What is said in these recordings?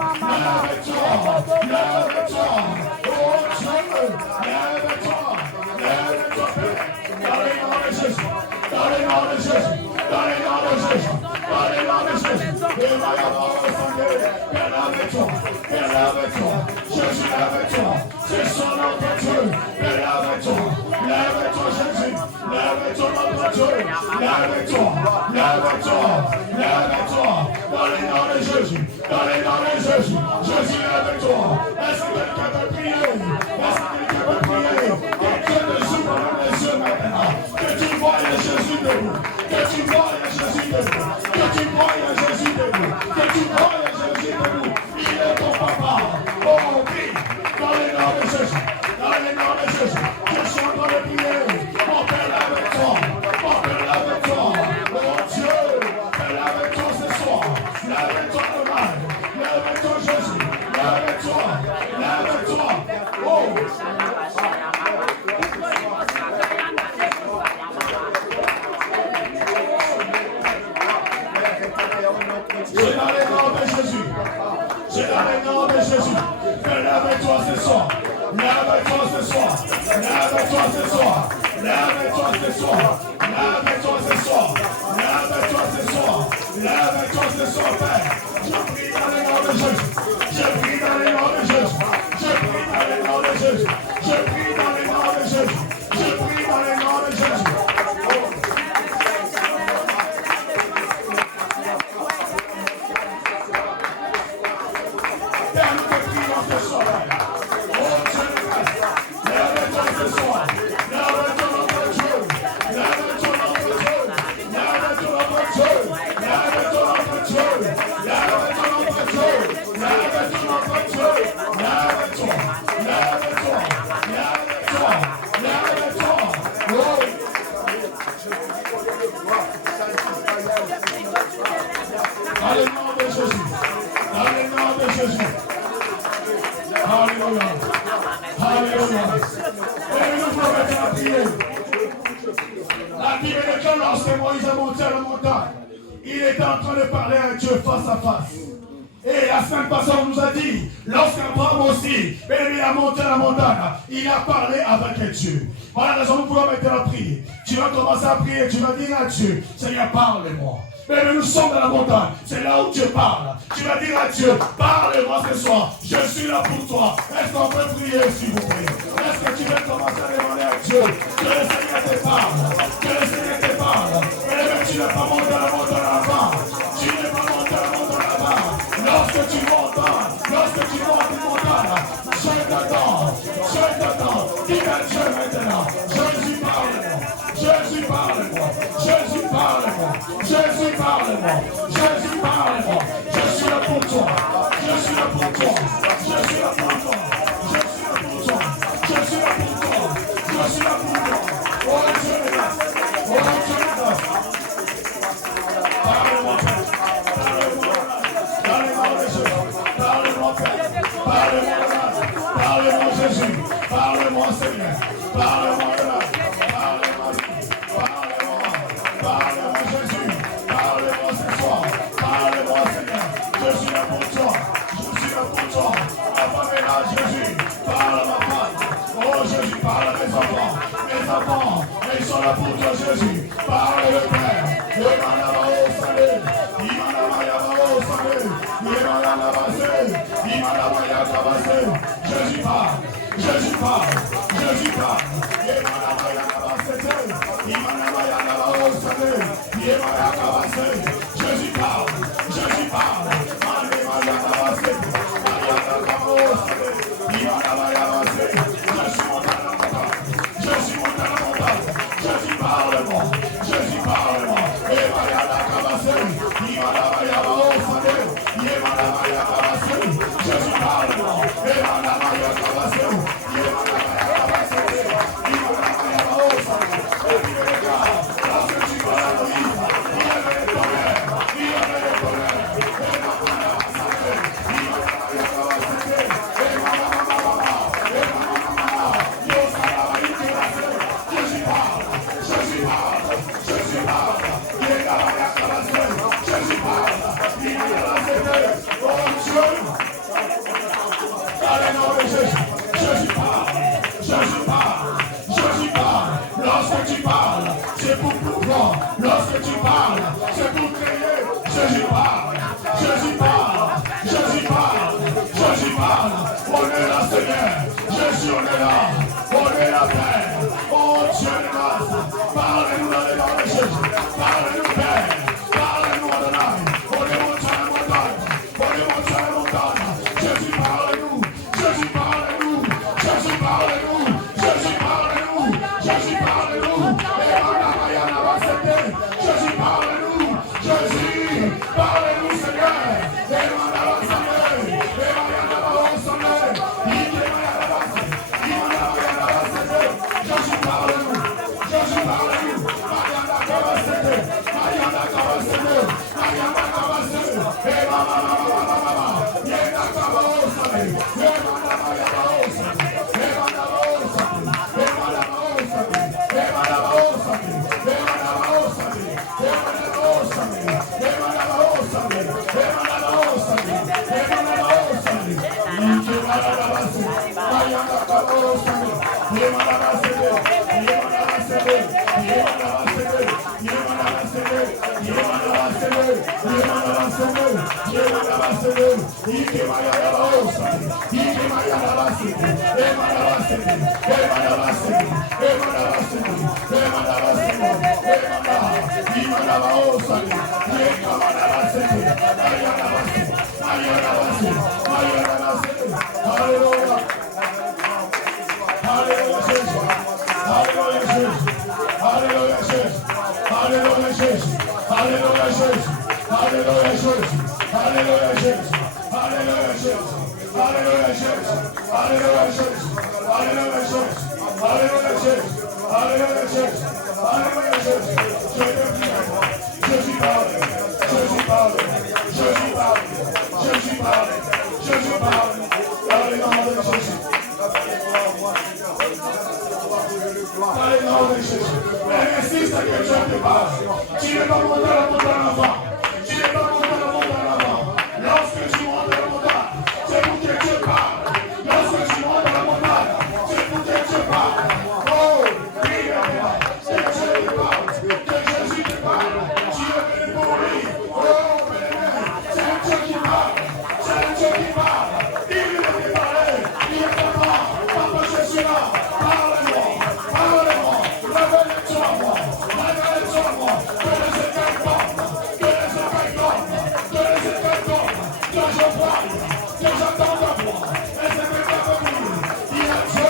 lève-toi, lève-toi, oh Dieu, lève-toi, lève-toi, dans les noms de Jésus, dans les noms de Jésus, dans les noms de Jésus, dans les noms de Jésus, lève-toi, lève-toi, Jésus, lève-toi, c'est son nom de Dieu, lève-toi, lève-toi Jésus, lève-toi notre Dieu, lève-toi, lève-toi, lève-toi, dans les noms de Jésus, dans les noms de Jésus, Jésus, lève-toi, est-ce que quelqu'un peut prier, est-ce que quelqu'un peut prier, que Dieu te joue pendant les yeux maintenant, que tu vois Jésus debout, que tu vois Jésus debout, que tu vois Jésus debout, que tu vois Jésus debout, il est ton papa, oh oui, dans les noms de Jésus, dans les noms de Jésus, je suis en train de prier, mon Père lève-toi, mon Père lève-toi, oh Dieu, Père lève-toi ce soir, lève-toi demain, lève-toi Jésus, lève-toi, lève-toi, oh. C'est dans les noms de Jésus. C'est dans les noms de Jésus. Lève-toi ce soir. Lève-toi ce soir. Lève-toi ce soir. Lève-toi ce soir. Lève-toi ce soir. Lève-toi ce soir. Lève-toi ce soir, Père. Je prie dans les noms de Jésus. Je prie dans les noms de Jésus. Je prie dans les noms de Jésus. Je prie dans les noms de Jésus. Je prie dans les noms de Jésus. Dans le nom de Jésus. Dans le nom de Jésus. Alléluia. Alléluia. Et nous pouvons maintenant prier. La Bible de Dieu, lorsque Moïse est monté à la montagne, il était en train de parler à Dieu face à face. Et la semaine passée, on nous a dit, lorsqu'Abraham aussi, il a monté à la montagne, il a parlé avec Dieu. Voilà la raison, nous pouvons maintenant prier. Tu vas commencer à prier, tu vas dire à Dieu, Seigneur, parle-moi. Mais nous sommes dans la montagne, c'est là où Dieu parle. Tu vas dire à Dieu, parle-moi ce soir, je suis là pour toi. Est-ce qu'on peut prier, s'il vous plaît? Est-ce que tu veux commencer à demander à Dieu que le Seigneur te parle, que le Seigneur te parle? Mais tu n'es pas monté à la montagne là-bas. Tu n'es pas monté à la montagne là-bas. Lorsque tu montes une montagne, je t'attends. Dis à Dieu maintenant, Jésus parle-moi, Jésus parle-moi, Jésus parle-moi, Jésus parle-moi, Jésus parle-moi, je suis là pour toi, je suis là pour toi, je suis là pour toi, je suis là pour toi, je suis là pour toi, je suis là pour toi, oh Dieu est là, oh Dieu est là, parle-moi Père, parle-moi, parle-moi Jésus, parle-moi Père, parle-moi parle-moi Jésus, parle-moi Seigneur, parle-moi là, parle-moi Jésus, parle-moi ce soir, parle-moi Seigneur, je suis là pour toi, ma femme est là Jésus, parle à ma femme, oh Jésus, parle à mes enfants, ils sont là pour toi Jésus, parle le Père, Jésus parle, Jésus parle, Jésus parle. Jésus parle, Jésus parle. Jésus monte à la montagne, Jésus parle-moi, Jésus parle-moi. Jésus parle-moi, lorsque tu vois la nuit, là. On est la paix. Oh Dieu de grâce. Parle-nous dans les noms de Jésus. Parle-nous, Père. Parle-nous, Adonai. On est monté à la montagne. On est monté à la montagne. Jésus, parle-nous. Jésus, parle-nous. Jésus, parle-nous. Jésus, parle-nous. Jésus, parle-nous. Et Manamayana va s'aider. Jésus, parle-nous. Jésus, parle-nous, Seigneur. Et Mana va s'aider. Et Mayana va s'aider. Ikemayana va s'aider. Imanayana va s'aider. Jésus, parle-nous. Jésus, parle-nous. Mayana va s'aider. Mayana va s'aider. Mayana va s'aider. Et Mama. Yena va s'aider. Et Mana va s'aider. Et Mana va s'aider. Et Mana va s'aider. Et Mana va s'aider. Et Mana va s'aider. Et Mana va s'aider. Et Mana va s'aider. Et Mana va s'aider. Et Mana va s'aider. Ikemana va s'aider. Mayana va s'aider. Yemana va s'aider. Yemana va s'aider. Yemana va s'aider. Yemana va s'aider. Yemana va s'aider. Yemana va s'aider. Yemana va s'aider. Ikemaya va s'aider. Ikemaya va s'aider. Emana va s'aider. Emana va s'aider. Emana va s'aider. Emana va s'aider. Emana. Imana va s'aider. Yekamana va s'aider. Ayana va s'aider. Ayana va s'aider. Ayana va s'aider. Alléluia. Alléluia Jésus. Alléluia Jésus. Alléluia Jésus. Alléluia Jésus. Alléluia Jésus. Alléluia Jésus. Alléluia Jésus. Alléluia Jésus. Alléluia Jésus. Alléluia Jésus. Alléluia Jésus. Alléluia Jésus. Alléluia Jésus. Alléluia Jésus. Je te prie. Jésus parle. Jésus parle. Jésus parle. Jésus parle. Jésus parle. Dans le nom de Jésus. Dans le nom de Jésus. Mais insiste que Dieu te parle. Tu n'es pas monté à la montagne avant. Tu n'es pas monté à la montagne avant. Lorsque tu montes à la montagne, c'est pour que Dieu parle. Lorsque tu montes à la montagne, c'est pour que Dieu parle. Oh, prie maintenant. Que Dieu te parle. Que Jésus te parle. Tu es venu pour lui. Oh, bien-aimé. C'est un Dieu qui parle. C'est un Dieu qui parle. Il veut te parler. Il est vraiment. Papa, je suis là. Parle-moi. Parle-moi. Révèle-toi à moi. Révèle-toi à moi. Que les écailles tombent. Que les écailles tombent. Que les écailles tombent. Que je parle. Que j'attends ta voix. Et c'est même pas venir. Il y a Dieu.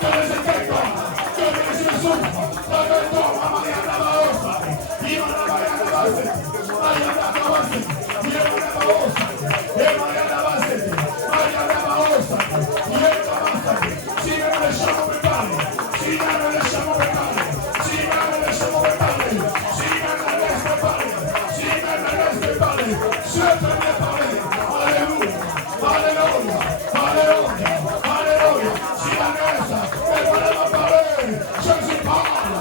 Que les écailles tombent. Que les yeux s'ouvrent. Révèle-toi. Mariana Baosa. Imana Mariana Baosa. Mariana Baosa. Imana Baosa. Et Mariana Baosa. Mariana Baosa. Yéka Baosa. Si même les champs me parlent. Si même les champs me parlent. Si même les champs me parlent. Si même les laisse me parler. Si même les laisse me parler. Je te l'ai parlé. Alléluia. Alléluia. Alléluia. Alléluia. Si la laisse, elle va me parler. Jésus parle.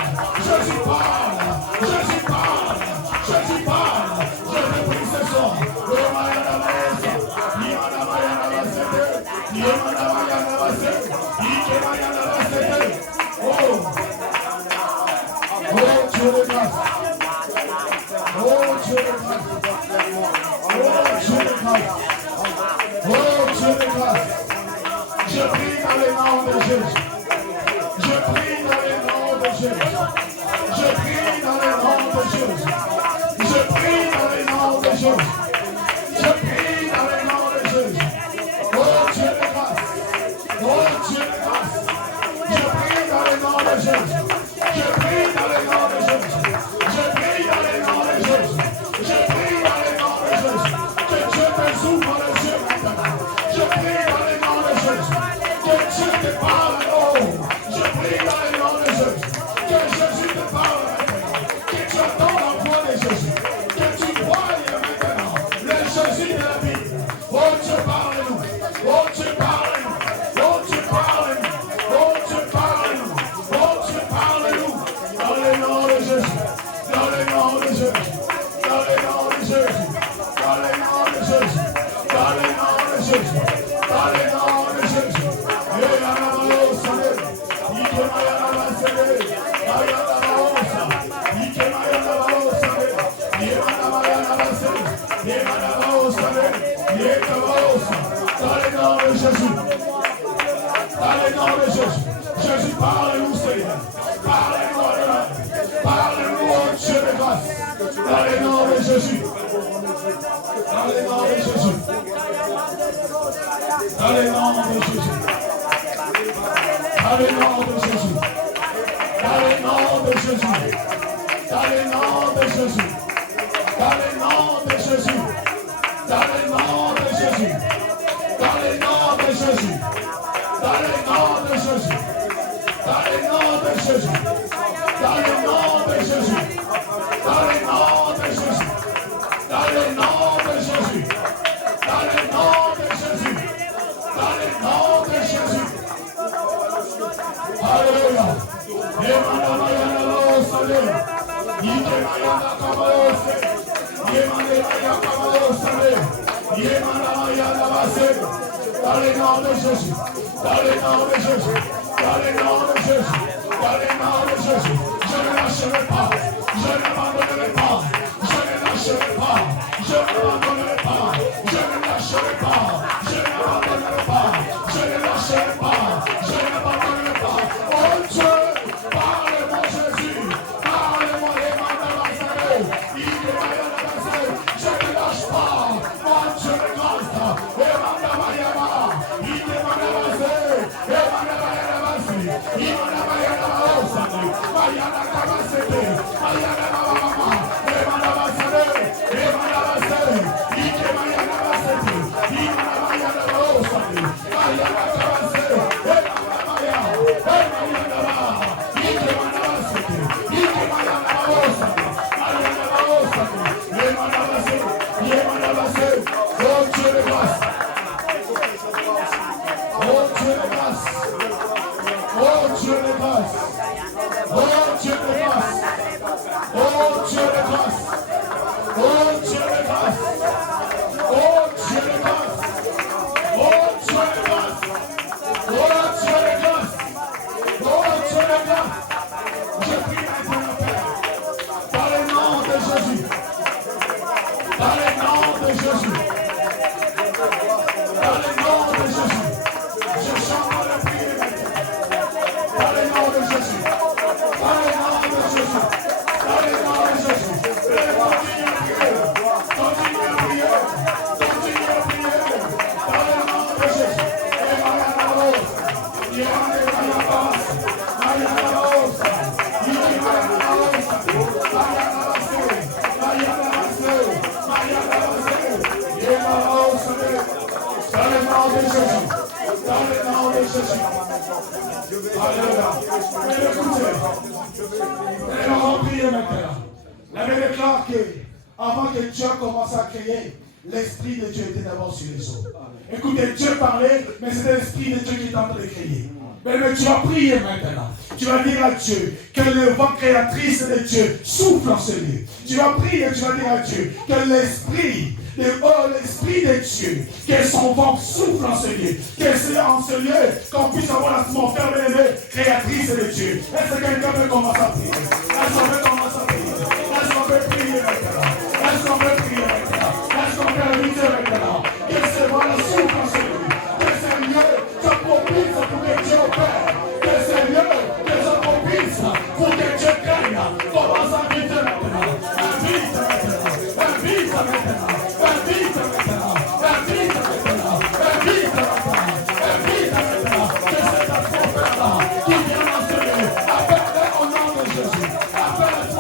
Jésus parle. Jésus parle. Jésus parle. Je te prie ce soir. Oh, Mariana Baosa. Imana Mariana Baosa. Imana Mariana Baosa. Ike Mariana Baosa. Oh. Oh, Dieu de grâce. Oh, Dieu de grâce. Oh, Dieu de grâce. Oh, Dieu de grâce. Je prie dans le nom de Jésus. Je prie dans le nom de Jésus. Je prie dans le nom de Jésus. Je prie dans le nom de Jésus. Je prie dans le nom de Jésus. Oh, Dieu de grâce. Oh, Dieu de grâce. Je prie dans le nom de Jésus. Je prie dans le nom de Jésus. Je prie dans le nom de Jésus. Je prie dans le nom de Jésus. Que Dieu te ouvre les yeux maintenant. Je prie dans le nom de Jésus. Que Dieu te parle. Oh, je prie dans le nom de Jésus. Que Jésus te parle maintenant. Que tu attends la voix de Jésus. Que tu voies maintenant le Jésus de la vie. Oh, Dieu parle-nous. Oh, Dieu parle-nous. Oh, Dieu parle-nous. Oh, Dieu parle-nous. Oh, Dieu parle-nous. Dans le nom de Jésus. Dans le nom de Jésus. Dans le nom de Jésus. Dans le nom de Jésus. Dans le nom de Jésus. Dans le nom de Jésus. Et la Baosa. Ike Mariana Baosa. Mariana Baosa. Ike Mariana Baosa. Imana Mariana Baosa. Imana Baosa. Yeka Baosa. Dans le nom de Jésus. Dans le nom de Jésus. Parle-nous, Seigneur. Parle-nous, Adonai. Parle-nous, oh Dieu de grâce. Dans le nom de Jésus. Dans le nom de Jésus. Dans le nom de Jésus. Dans le nom de Jésus. Dans le nom de Jésus. Dans le nom de Jésus. Dans le nom de Jésus. Dans le nom de Jésus. Dans le nom de Jésus. Dans le nom de Jésus. Dans le nom de Jésus. Dans le nom de Jésus. Dans le nom de Jésus. Dans le nom de Jésus. Dans le nom de Jésus. Dans le nom de Jésus. Alléluia. Dans le nom de Jésus. Dans le nom de Jésus. Dans le nom de Jésus. Dans le nom de Jésus. Je ne lâcherai pas. Je n'abandonnerai pas. Je ne lâcherai pas. Je n'abandonnerai pas. Je ne lâcherai pas. Je n'abandonnerai pas. Je ne lâcherai pas. Je n'abandonnerai pas. Oh Dieu, parle-moi Jésus. Parle-moi les mains de la salle. Je ne lâche pas. Mon Dieu de grâce. La Bible déclare que avant que Dieu commence à créer, l'Esprit de Dieu était d'abord sur les eaux. Écoutez, Dieu parlait, mais c'est l'Esprit de Dieu qui est en train de créer. Mais tu vas prier maintenant. Tu vas dire à Dieu que le vent créatrice de Dieu souffle en ce lieu. Tu vas prier, tu vas dire à Dieu que l'Esprit de Dieu, que son vent souffle en ce lieu, que c'est en ce lieu qu'on puisse avoir l'atmosphère créatrice de Dieu. Est-ce que quelqu'un peut commencer à prier? Est-ce qu'on peut commencer à prier? Est-ce qu'on peut prier maintenant? Est-ce qu'on peut prier maintenant? Est-ce qu'on peut inviter maintenant? Que ce vent souffle en ce lieu, que ce lieu soit propice pour que Dieu opère, que ce lieu soit propice pour que Dieu gagne. Commence à inviter maintenant. Invite maintenant. Invite maintenant. Qui vient dans ce lieu, appelle-le au nom de Jésus, appelle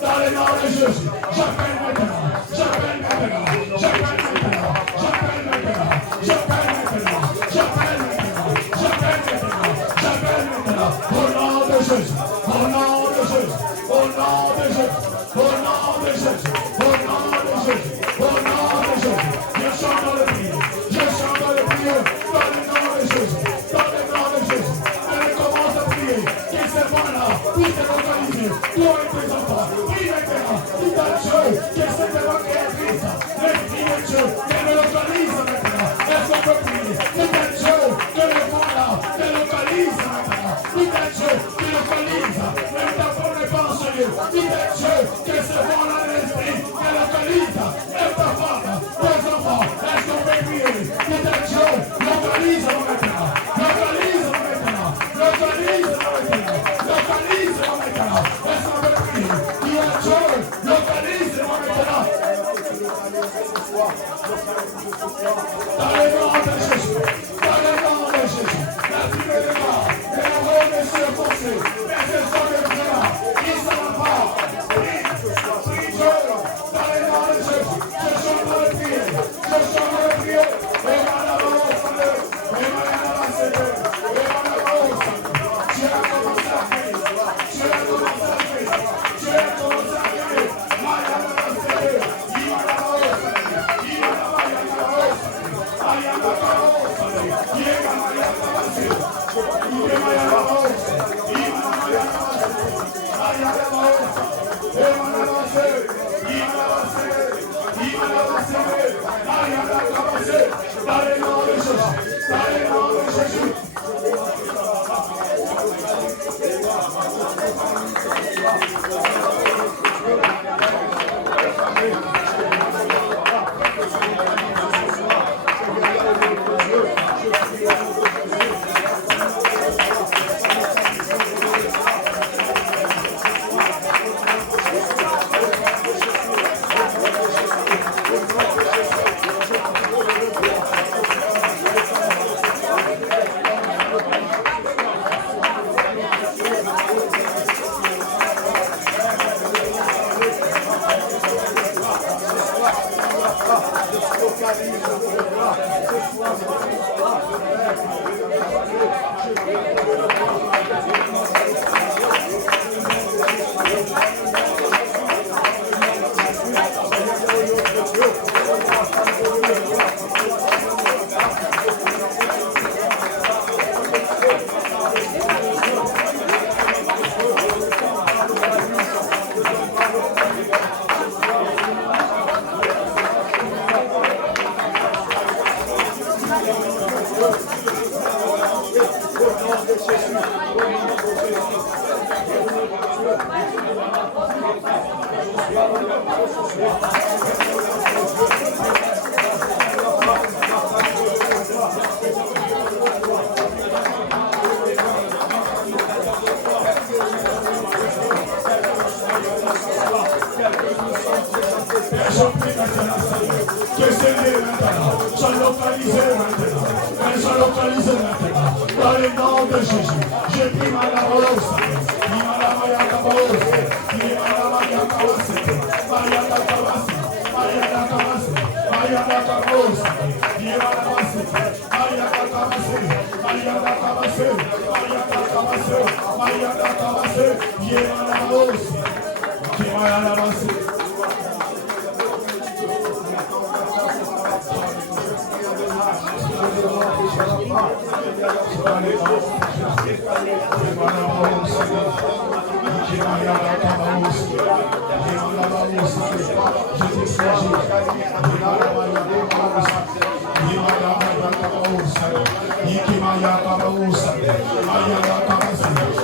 dans le nom de Jésus. J'appelle maintenant, j'appelle maintenant, j'appelle maintenant, j'appelle maintenant, j'appelle maintenant, j'appelle maintenant, j'appelle maintenant, j'appelle maintenant, au nom de Jésus, au nom de Jésus, au nom de Jésus, au nom de Jésus, au nom de Jésus, au nom de Jésus. Je chante dans le prier, je chante dans le prier, dans le nom de Jésus, dans le nom de Jésus. Allez, commence à prier, que c'est bon là, puisse te localiser, toi et tes enfants, prie maintenant, tout à Dieu, que c'est de la créatrice, l'esprit de Dieu, qu'elle me localise maintenant. Est-ce qu'on peut prier? Tout à Dieu, que le bon là, te localise maintenant. Tout à Dieu, te localise, même ta femme n'est pas en Dieu. Tout à Dieu, que c'est bon là, l'esprit, te localise, même ta femme, tes enfants, est-ce qu'on peut prier? Tout à Dieu, localise maintenant, localise maintenant, localise maintenant, localise maintenant. Est-ce qu'on peut prier? Qui a Dieu, localise maintenant. Dans le nom de Jésus, dans le nom de Jésus, la fumée de mort, et la robe est circoncis, mais ce sont les prières, qui ne s'en vont pas. Prie Dieu, dans le nom de Jésus, je chante dans le prier, je chante dans le prier, et madame, et madame, tu as commencé à prier, tu as commencé à prier, tu as commencé à prier, madame, dans le nom de Jésus, je prie ma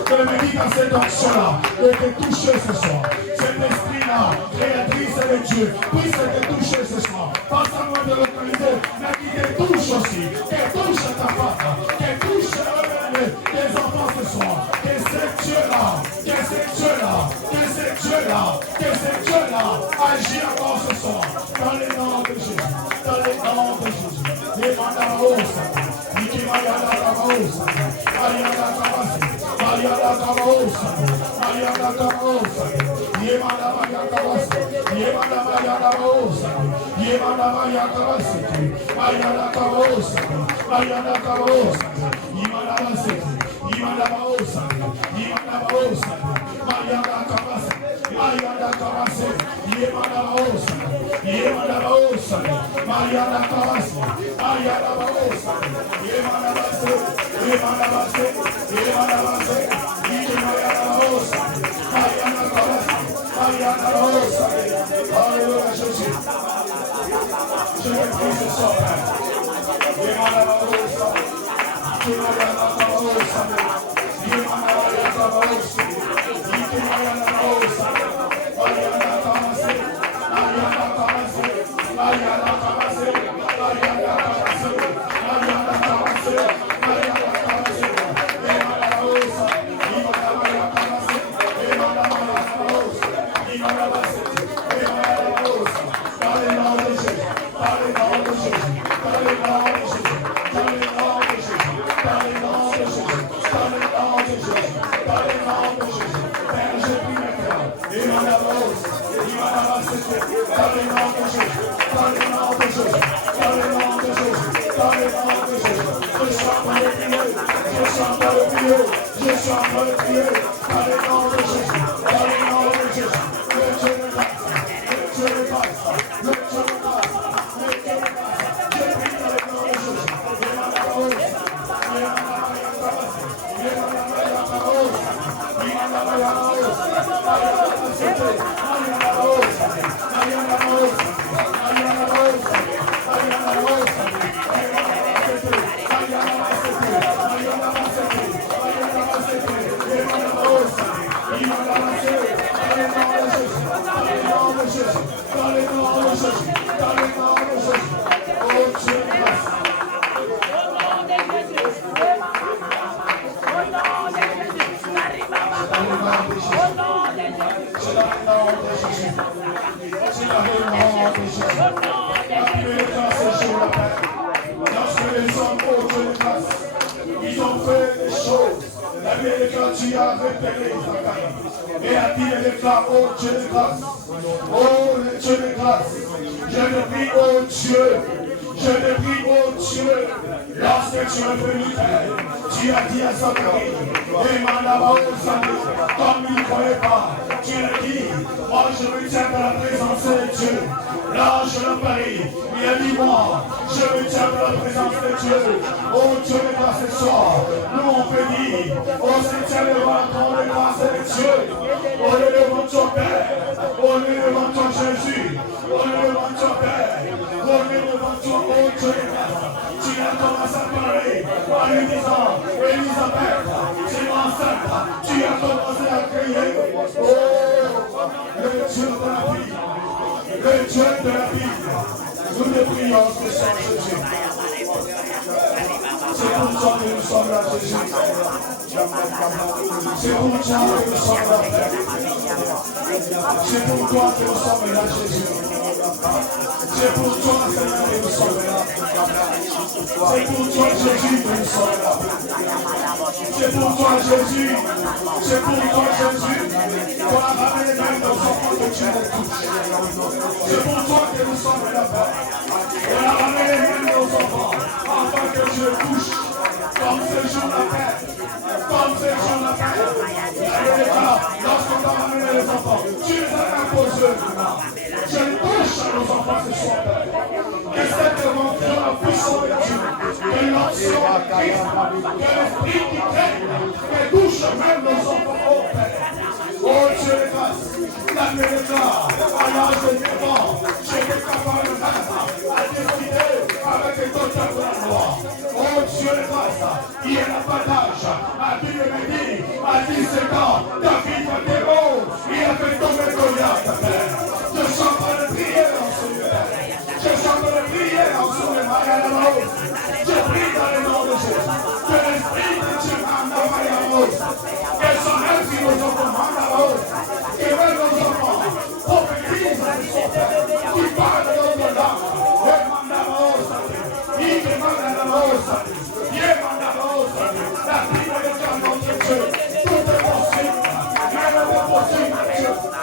Que le médite dans cette action-là, de te toucher ce soir. Cet esprit-là, créatrice de Dieu, puisse te toucher ce soir. Pas seulement de localiser, mais qui te touche aussi. Qu'elle touche ta femme, qu'elle touche tes enfants ce soir. Que ce Dieu-là, que ce Dieu-là, que ce Dieu-là, que ce Dieu-là agit encore ce soir. Dans le nom de Jésus, dans le nom de Jésus. Maria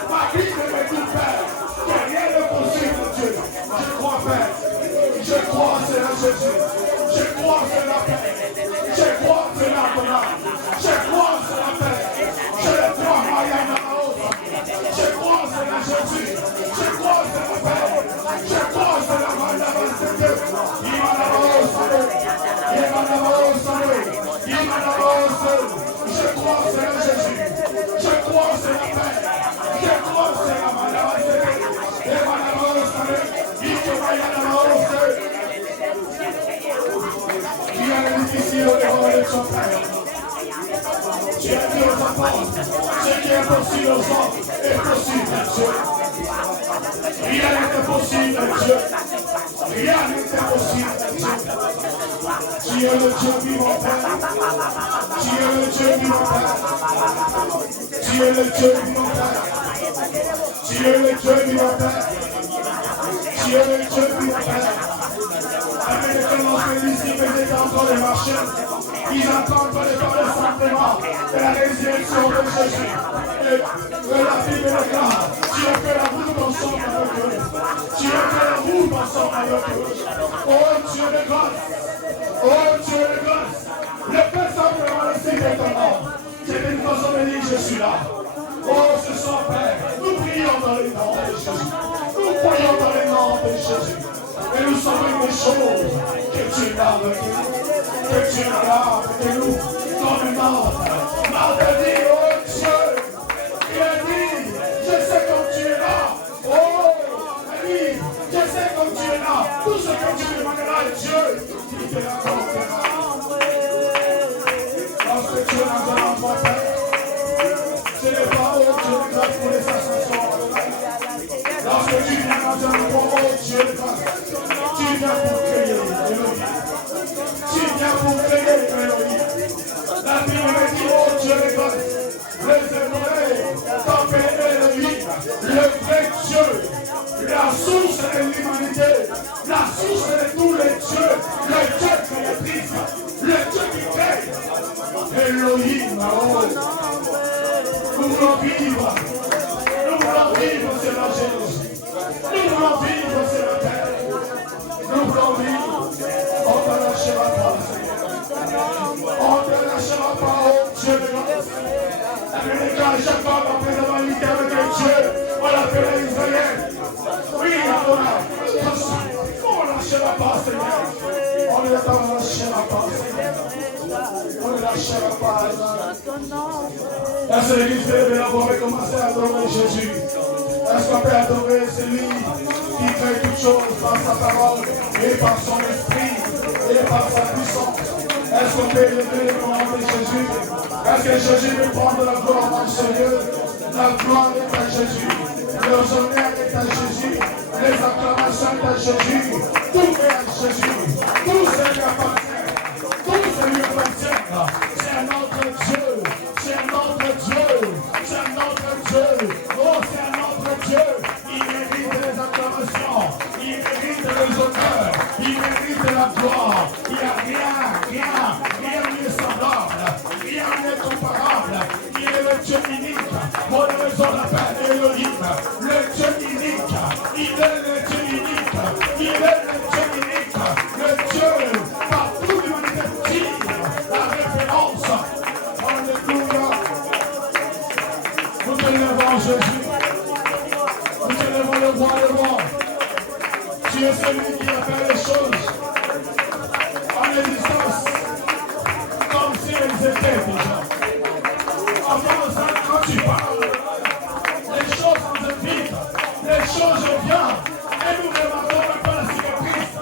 My Jésus. Je crois que c'est la paix. Je crois que c'est la main de la je crois que c'est Jésus. Je crois que c'est la paix. Je crois que c'est la main de la il y a les difficiles au devant de son Père. Tu as dit aux apôtres, ce qui est possible aux hommes est possible à Dieu. Rien n'est impossible à Dieu. Rien n'est impossible à Dieu. Tu es le Dieu vivant, Père. Tu es le Dieu vivant, Père. Tu es le Dieu vivant, Père. Tu es le Dieu vivant, Père. Tu es le Dieu vivant, Père. Avec les commencements ici, mais ils étaient encore les marchés. Ils entendent les paroles simplement de la résurrection de Jésus. Et la Bible déclare, tu as fait la route ensemble avec eux. Tu as fait la route ensemble avec eux. Oh Dieu de grâce. Oh Dieu de grâce. Le Père simplement le signe de ton nom. C'est une façon de dire je suis là. Oh ce soir Père, nous prions dans le nom de Jésus. Nous croyons dans le nom de Jésus. Et nous savons des choses que tu es là avec nous. Que tu es là avec nous. Comme une marde. Marde a dit, oh Dieu. Il a dit, je sais comme tu es là. Oh, il a dit, je sais comme tu es là. Tout ce que tu demanderas à Dieu, il te l'accordera. Lorsque tu es dans un endroit, Père, ce n'est pas oh Dieu de grâce pour les ascensions. Lorsque tu viens dans un endroit, oh Dieu de grâce. Tu viens pour créer Elohim. Tu viens pour créer Elohim. La Bible dit, oh Dieu de grâce, les aimerais t'appeler Elohim, le vrai Dieu, la source de l'humanité, la source de tous les dieux, le Dieu créatrice, le Dieu qui crée. Elohim, oh. Nous voulons vivre. Nous voulons vivre, c'est la Jésus. Nous voulons vivre, c'est la terre. Nous voulons vivre. On ne te lâchera pas, Seigneur. On ne te lâchera pas, oh Dieu de grâce. Quand chaque fois qu'on fait devant l'éternel de Dieu, on l'appelle Israël. Oui, Adonai. On ne lâchera pas, Seigneur. On ne lâchera pas, Seigneur. On ne lâchera pas, est-ce que l'église de la voix va commencer à adorer Jésus? Est-ce qu'on peut adorer celui qui fait toutes choses par sa parole et par son esprit et par sa puissance? Est-ce qu'on peut élever le nom de Jésus? Est-ce que Jésus peut prendre la gloire en sérieux? La gloire est à Jésus. Le honneur est à Jésus. Les acclamations sont à Jésus. Tout est à Jésus. Tout se lui appartient. Tout se lui appartient. C'est notre Dieu. C'est notre Dieu. C'est notre Dieu. Oh, c'est notre Dieu. Il mérite les acclamations. Il mérite les honneurs. Il mérite la gloire. Il n'y a rien n'est semblable. Rien n'est comparable. Il est le Dieu unique. Pour les raisons l'appelle Elohim. Le Dieu unique. Il est le Dieu unique. Il est le Dieu unique. Le Dieu par toute l'humanité tire la référence. Alléluia. Nous élevons Jésus. Nous élevons le roi des rois. Tu es celui qui a fait les choses en existence comme si elles étaient déjà. Avant ça, quand tu parles, les choses sont vides, les choses reviennent et nous ne remarquons même pas la cicatrice.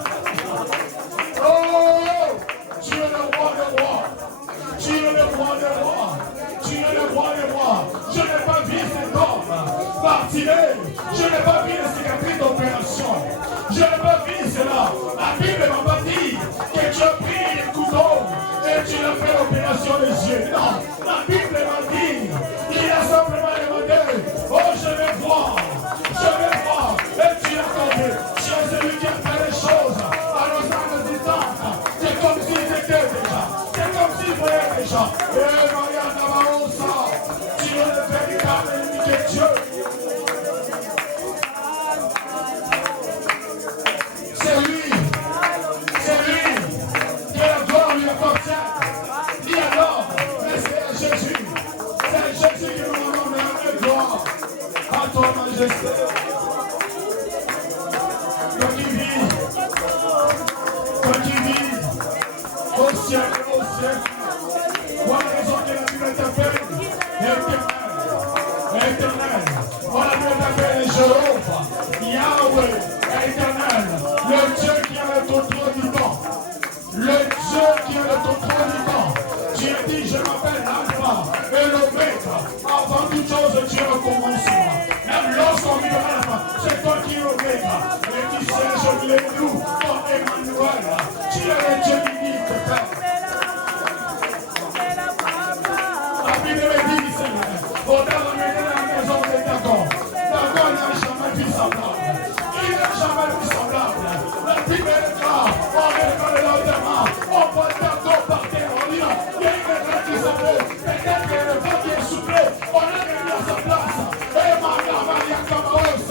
Oh, tu es le roi des rois. Tu es le roi des rois. Tu es le roi des rois. Je n'ai pas vu cet homme partir. Je n'ai pas vu les cicatrices d'opération. Je n'ai pas vu cela. La Bible m'a pas dit que tu as pris le couteau et tu l'as fait l'opération des yeux. Non, la Bible m'a dit, il a simplement demandé, oh je vais voir, et tu l'as compris. Tu es celui qui a fait les choses à nos âmes distantes. C'est comme s'ils étaient déjà, c'est comme s'ils voyaient déjà. Et Maria Navarosa, tu es le véritable ennemi de Dieu. majesté. Toi qui vis au ciel et au ciel. Voilà la raison que la Bible t'appelle éternel. Voilà la Bible t'appelle Jéhovah, Yahweh, éternel. Le Dieu qui a le contrôle du temps. Le Dieu qui a le contrôle du temps. Tu as dit, je m'appelle l'Alpha et l'Oméga. Avant toute chose, tu es le commencement. Même lorsqu'on vivra la fin, c'est toi qui es l'Oméga. Et qui siège au milieu de nous, ton Emmanuel. Tu es le Dieu unique, Père. La Bible me dit, Seigneur, au-delà de la maison de Dagon. Dagon n'a jamais vu semblable. Il n'a jamais vu semblable. La Bible est claire. On regarde l'enterrement. On voit Dagon par terre. On dit, il y a une maison qui s'appelle. Peut-être que le vent qui est soufflé. On a mis à sa place. Et Maria Kamaos.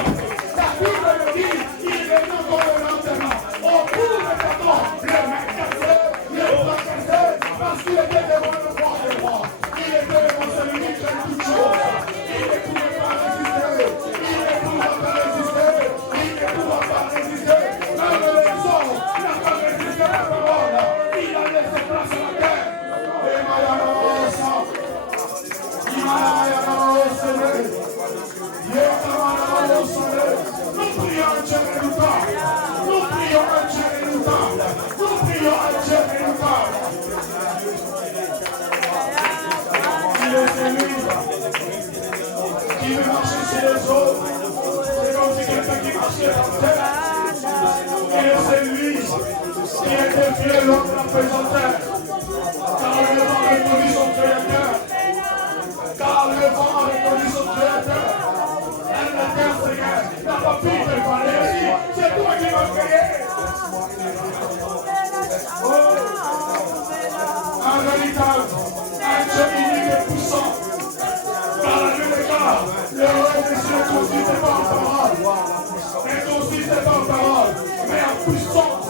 La Bible me dit, il est encore l'enterrement. On trouve Dagon. Le mec cassé, le bras cassé. Parce qu'il était devant le roi des rois. Il était devant celui qui fait toutes choses. Il ne pouvait pas résister. Il ne pouvait pas résister. Il ne pouvait pas résister. Même les hommes n'ont pas résisté à la parole. Il a laissé place à la terre. Et Mayanaosa. Nous prions à Dieu et nous parle. Nous prions à Dieu et nous parle. Nous prions à Dieu et nous parle. Il est celui qui veut marcher sur les eaux. C'est comme si quelqu'un qui marchait dans la terre. Il est celui qui a défié l'homme de la présentaire. Car le vent a reconnu son créateur. Car le vent a reconnu son créateur. Et la terre, Seigneur, n'a pas pu te parler. C'est toi qui m'as créé. Un véritable, un Dieu unique et puissant. Car la Bible déclare, le roi des cieux consiste pas en parole, mais consiste pas en parole, mais en puissance.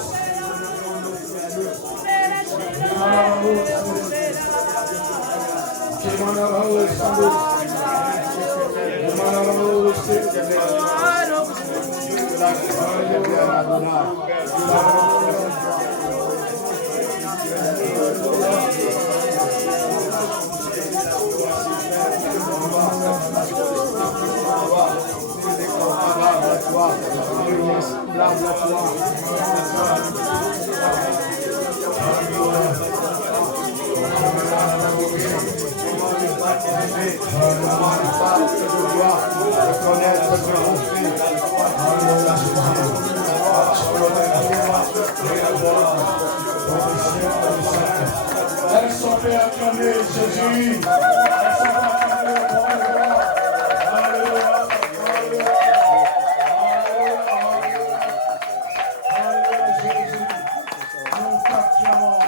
Elles sont fait acclamer Jésus. Elles sont acclamées au roi. Alléluia. Alléluia. Alléluia Jésus. Nous t'acclamons.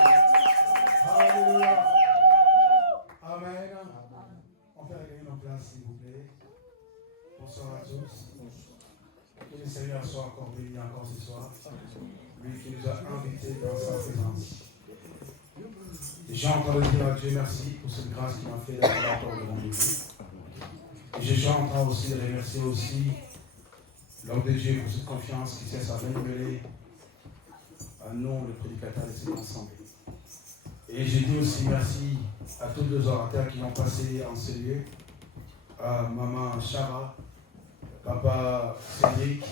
Alléluia. Amen. On peut regagner nos places s'il vous plaît. Bonsoir à tous. Que le Seigneur soit encore béni encore ce soir. Lui qui nous a invités dans sa présence. Et j'ai entendu dire à Dieu merci pour cette grâce qu'il m'a fait d'être encore devant lui. Et j'ai entendu aussi remercier aussi l'homme de Dieu pour cette confiance qui cesse à renouveler à nous, le prédicateur de cet ensemble. Et j'ai dit aussi merci à tous les orateurs qui ont passé en ce lieu, à maman Chara, papa Cédric,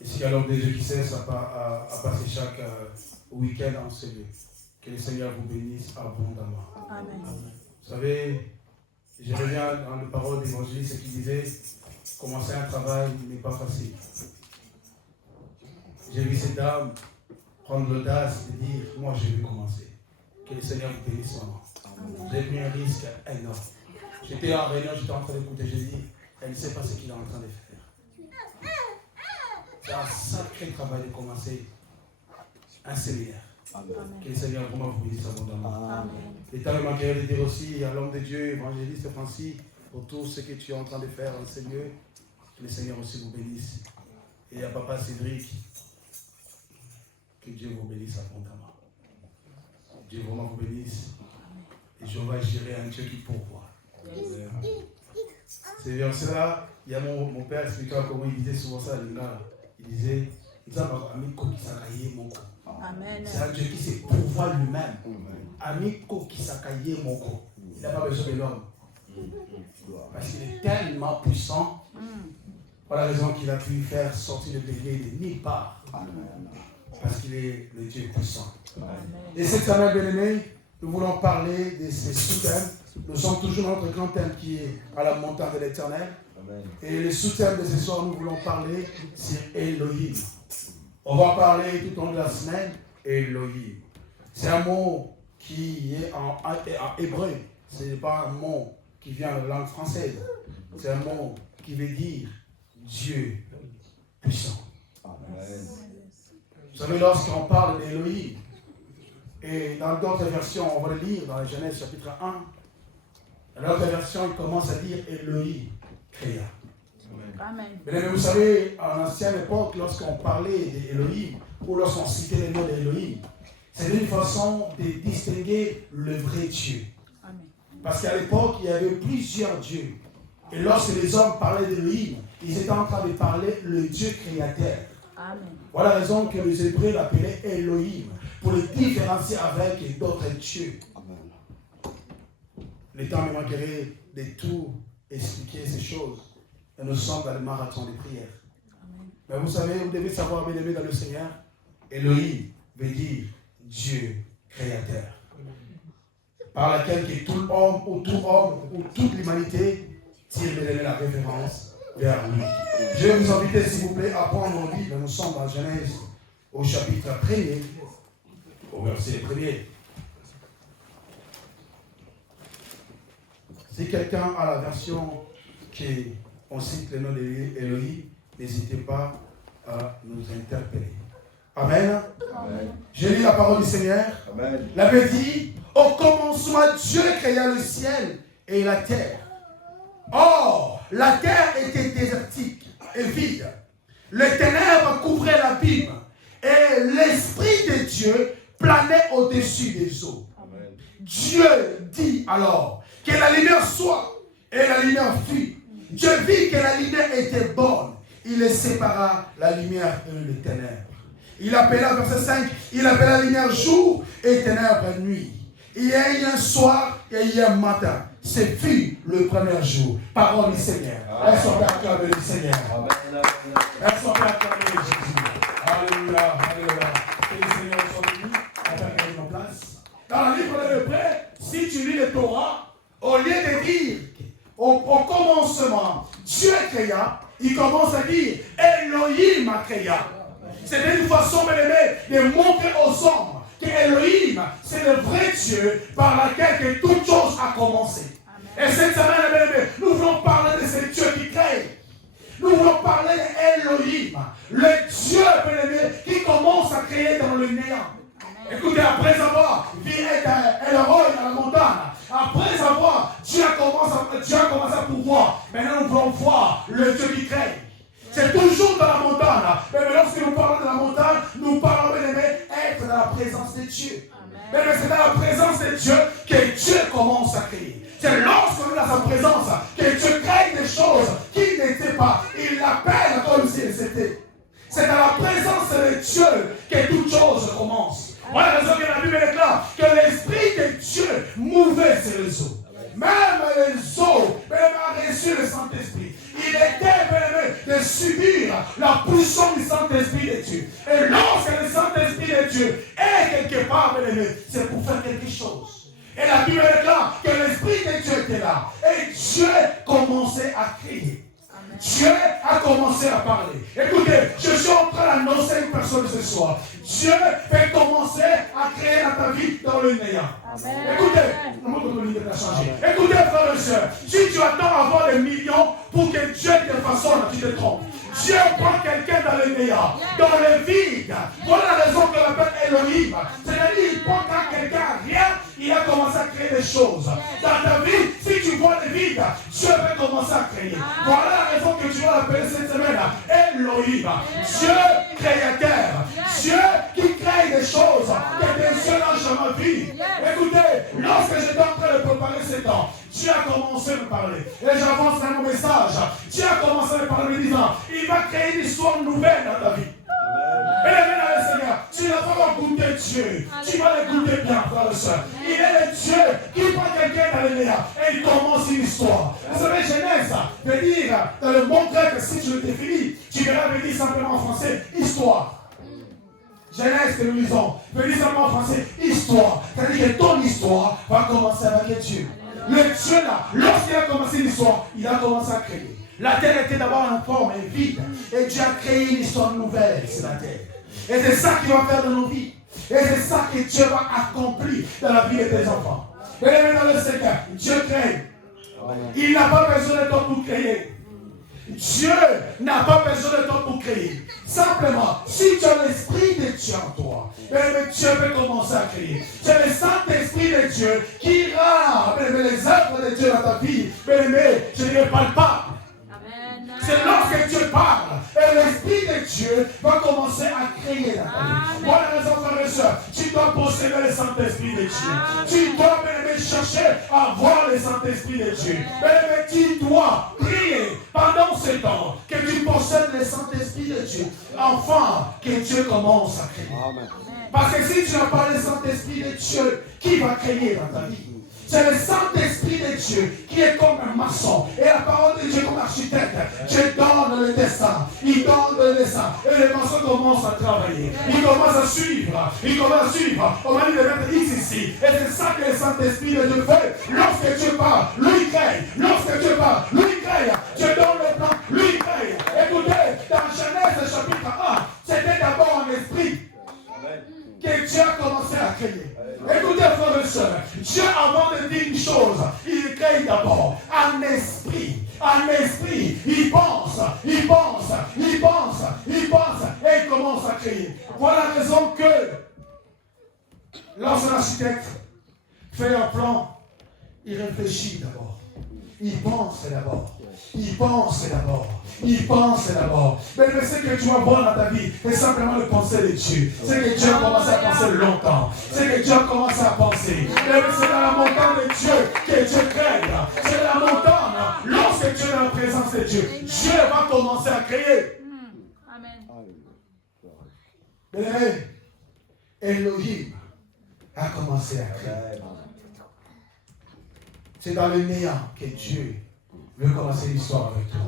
ici à l'homme de Dieu qui cesse à passer chaque week-end en ce lieu. Que le Seigneur vous bénisse abondamment. Amen. Vous savez, je reviens dans les paroles d'évangéliste qui disait commencer un travail n'est pas facile. J'ai vu cette dame prendre l'audace de dire moi je vais commencer. Que le Seigneur vous bénisse maman. J'ai pris un risque énorme. J'étais en réunion, j'étais en train d'écouter, j'ai dit elle ne sait pas ce qu'il est en train de faire. C'est un sacré travail de commencer un séminaire. Amen. Que le Seigneur vraiment vous bénisse abondamment. Amen. Et tant que de dire aussi à l'homme de Dieu, évangéliste Francis, pour tout ce que tu es en train de faire dans ce lieu, que le Seigneur aussi vous bénisse. Et à papa Cédric, que Dieu vous bénisse abondamment. Dieu vraiment vous bénisse. Et je vais gérer un Dieu qui pourvoit. Ces versets-là, il y a mon père expliquant comment il disait souvent ça à l'Inga. Il disait, c'est un Dieu qui sait pouvoir lui-même. Amiko Kisakaye Moko. Il n'a pas besoin de l'homme. Parce qu'il est tellement puissant. Pour la raison qu'il a pu faire sortir le bébé de nulle part. Parce qu'il est le Dieu puissant. Et cette semaine, bien-aimés, nous voulons parler de ces sous-thèmes. Nous sommes toujours dans notre grand thème qui est à la montagne de l'Éternel. Et le sous-thème de ce soir, nous voulons parler, c'est Elohim. On va parler tout au long de la semaine, Elohim. C'est un mot qui est en hébreu. Ce n'est pas un mot qui vient de la langue française. C'est un mot qui veut dire Dieu puissant. Amen. Vous savez, lorsqu'on parle d'Elohim, et dans d'autres versions, on va le lire dans la Genèse chapitre 1, dans l'autre version, il commence à dire Elohim créa. Amen. Mais vous savez, à l'ancienne époque, lorsqu'on parlait d'Elohim, ou lorsqu'on citait les mots d'Elohim, c'était une façon de distinguer le vrai Dieu. Amen. Parce qu'à l'époque, il y avait plusieurs dieux. Et lorsque les hommes parlaient d'Elohim, ils étaient en train de parler le Dieu créateur. Amen. Voilà la raison que les Hébreux l'appelaient Elohim, pour le différencier avec d'autres dieux. Amen. Le temps me manquerait de tout expliquer ces choses. Et nous sommes dans le marathon de prière. Amen. Mais vous savez, vous devez savoir, bien aimé dans le Seigneur, Elohim veut dire Dieu créateur. Par laquelle que tout homme ou toute l'humanité tire la référence vers lui. Je vais vous inviter, s'il vous plaît, à prendre mon Bible. Nous sommes dans Genèse au chapitre 1er, au verset 1er. Si quelqu'un a la version qu'on cite le nom d'Elohim, n'hésitez pas à nous interpeller. Amen. Amen. Je lis la parole du Seigneur. Amen. La Bible dit, au commencement, Dieu créa le ciel et la terre. Or, la terre était désertique et vide. Les ténèbres couvraient l'abîme et l'Esprit de Dieu planait au-dessus des eaux. Amen. Dieu dit alors que la lumière soit, et la lumière fut. Dieu vit que la lumière était bonne. Il sépara la lumière et les ténèbres. Il appela, verset 5, il appela la lumière jour et ténèbres nuit. Il y a eu un soir et il y a un matin. Ce fut le premier jour. Parole du Seigneur. Elles sont acclamées du Seigneur. Elles sont acclamées de Jésus. Alléluia, alléluia. Que le Seigneur soit béni. On va mettre en place. Dans le livre de l'Hébreu, si tu lis le Torah, au lieu de dire au commencement, Dieu créa, il commence à dire Elohim a créé. C'est une façon, bien aimé, de montrer aux hommes que Elohim, c'est le vrai Dieu par lequel que toute chose a commencé. Amen. Et cette semaine, bien aimé, nous voulons parler de ce Dieu qui crée. Nous voulons parler d'Elohim, le Dieu, bien aimé, qui commence à créer dans le néant. Amen. Écoutez, après avoir vu Elroy dans la montagne, après avoir Dieu a commencé à pouvoir, maintenant nous voulons voir le Dieu qui crée. C'est toujours dans la montagne. Mais lorsque nous parlons de la montagne, nous parlons d'être dans la présence de Dieu. Mais c'est dans la présence de Dieu que Dieu commence à créer. C'est lorsqu'on est dans sa présence que Dieu crée des choses qui n'étaient pas. Il l'appelle comme si c'était. C'est dans la présence de Dieu que toute chose commence. Voilà la raison que la Bible déclare que l'Esprit de Dieu mouvait sur les eaux. Même les eaux, même a reçu le Saint-Esprit. Il était de subir la puissance du Saint-Esprit de Dieu. Et lorsque le Saint-Esprit de Dieu est quelque part, c'est pour faire quelque chose. Et la Bible déclare que l'Esprit de Dieu était là. Et Dieu commençait à crier. Dieu a commencé à parler. Écoutez, je suis en train d'annoncer une personne ce soir. Dieu fait commencer à créer dans ta vie dans le néant. Écoutez, frères et sœurs, si tu attends avoir des millions pour que Dieu te façonne, tu te trompes. Dieu prend quelqu'un dans le néant, dans le vide. Voilà la raison que l'appelle Elohim. C'est-à-dire, il prend quand quelqu'un a rien, il a commencé à créer des choses. Dans ta vie, si tu vois le vide, Dieu va commencer à créer. Voilà la raison que tu vas l'appeler cette semaine Elohim. Dieu créateur. Dieu qui crée des choses que des cieux n'ont jamais vues. Écoutez, lorsque j'étais en train de préparer ce temps, Dieu a commencé à me parler. Et j'avance dans mon message. Dieu a commencé à me parler en me disant, il va créer une histoire nouvelle dans ta vie. Et Seigneur, tu n'as pas goûté Dieu. Tu vas l'écouter bien, frère et soeur. Il est le Dieu qui prend quelqu'un dans les néants et il commence une histoire. Vous savez, Genèse veut dire, dans le bon grec, si tu le définis, tu verras veut dire simplement en français, histoire. Genèse que nous lisons, veut dire simplement en français, histoire. C'est-à-dire que ton histoire va commencer avec Dieu. Le Dieu là, lorsqu'il a commencé l'histoire, il a commencé à créer. La terre était d'abord en forme et vide. Et Dieu a créé une histoire nouvelle sur la terre. Et c'est ça qu'il va faire dans nos vies. Et c'est ça que Dieu va accomplir dans la vie de tes enfants. Et dans le Seigneur, Dieu crée. Il n'a pas besoin de toi pour créer. Dieu n'a pas besoin de toi pour créer. Simplement, si tu as l'Esprit de Dieu en toi, Dieu peut commencer à créer. C'est le Saint-Esprit de Dieu qui rend les œuvres de Dieu dans ta vie. Je ne parle pas. C'est lorsque Dieu parle et l'Esprit de Dieu va commencer à créer la vie. Voilà la raison, frères et sœurs. Tu dois posséder le Saint-Esprit de Dieu. Tu dois chercher à voir le Saint-Esprit de Dieu. Mais tu dois prier pendant ce temps que tu possèdes le Saint-Esprit de Dieu. Enfin, que Dieu commence à créer. Parce que si tu n'as pas le Saint-Esprit de Dieu, qui va créer dans ta vie? C'est le Saint-Esprit de Dieu qui est comme un maçon. Et la parole de Dieu comme architecte. Dieu donne le dessin. Il donne le dessin. Et le maçon commence à travailler. Il commence à suivre. Il commence à suivre. On va lui mettre X ici. Et c'est ça que le Saint-Esprit de Dieu fait. Lorsque Dieu parle, lui crée. Lorsque Dieu parle, lui crée. Dieu donne le plan, lui crée. Écoutez, dans Genèse chapitre 1, c'était d'abord un esprit que Dieu a commencé à créer. Écoutez, frères et sœurs, Dieu, avant de dire une chose, il crée d'abord un esprit. Un esprit, il pense, et il commence à créer. Voilà la raison que lorsqu'un architecte fait un plan, il réfléchit d'abord. Il pense d'abord. Mais ce que tu vas voir dans ta vie, c'est simplement le penser de Dieu. C'est que Dieu a commencé à penser longtemps. C'est que Dieu a commencé à penser. C'est dans la montagne de Dieu que Dieu crée. C'est dans la montagne, lorsque tu es dans la présence de Dieu, Dieu va commencer à créer. Amen. Bien-aimé, Elohim a commencé à créer. C'est dans le néant que Dieu veut commencer l'histoire avec toi.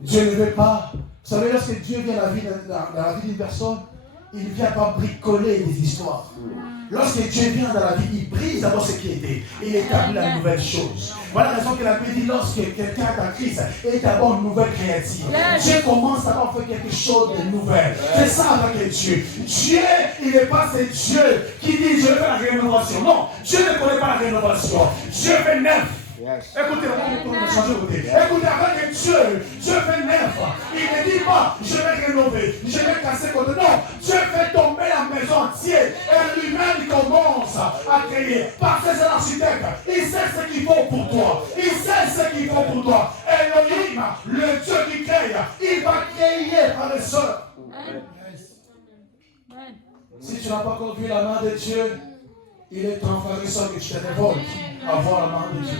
Dieu ne veut pas. Vous savez, lorsque Dieu vient dans la vie d'une personne, il ne vient pas bricoler des histoires. Lorsque Dieu vient dans la vie, il brise d'abord ce qui était. Il établit la nouvelle chose. Voilà la raison que la Bible dit, lorsque quelqu'un est en Christ, est d'abord une nouvelle créature. Dieu commence d'abord à faire quelque chose de nouvel. C'est ça avec Dieu. Dieu, il n'est pas ce Dieu qui dit, je veux faire la rénovation. Non, Dieu ne connaît pas la rénovation. Dieu fait neuf. Yes. Écoutez, on va changer de côté. Écoutez, avec Dieu fait neuf. Il ne dit pas, je vais rénover, je vais casser côté. Non, Dieu fait tomber la maison entière. Et lui-même, il commence à créer. Parce que c'est l'architecte. Il sait ce qu'il faut pour toi. Elohim, le Dieu qui crée, il va créer par les sœurs. Si tu n'as pas encore vu la main de Dieu, il est temps, frère et soeur, que tu te révoltes à voir la main de Dieu.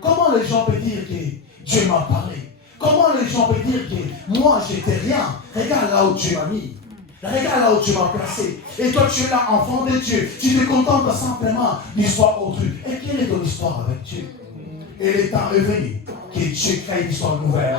Comment les gens peuvent dire que Dieu m'a parlé? Comment les gens peuvent dire que moi j'étais rien? Regarde là où Dieu m'a mis. Regarde là où tu m'as placé. Et toi tu es là, enfant de Dieu. Tu te contentes simplement d'histoire autrui. Et quelle est ton histoire avec Dieu? Et le temps est venu que Dieu crée une histoire nouvelle.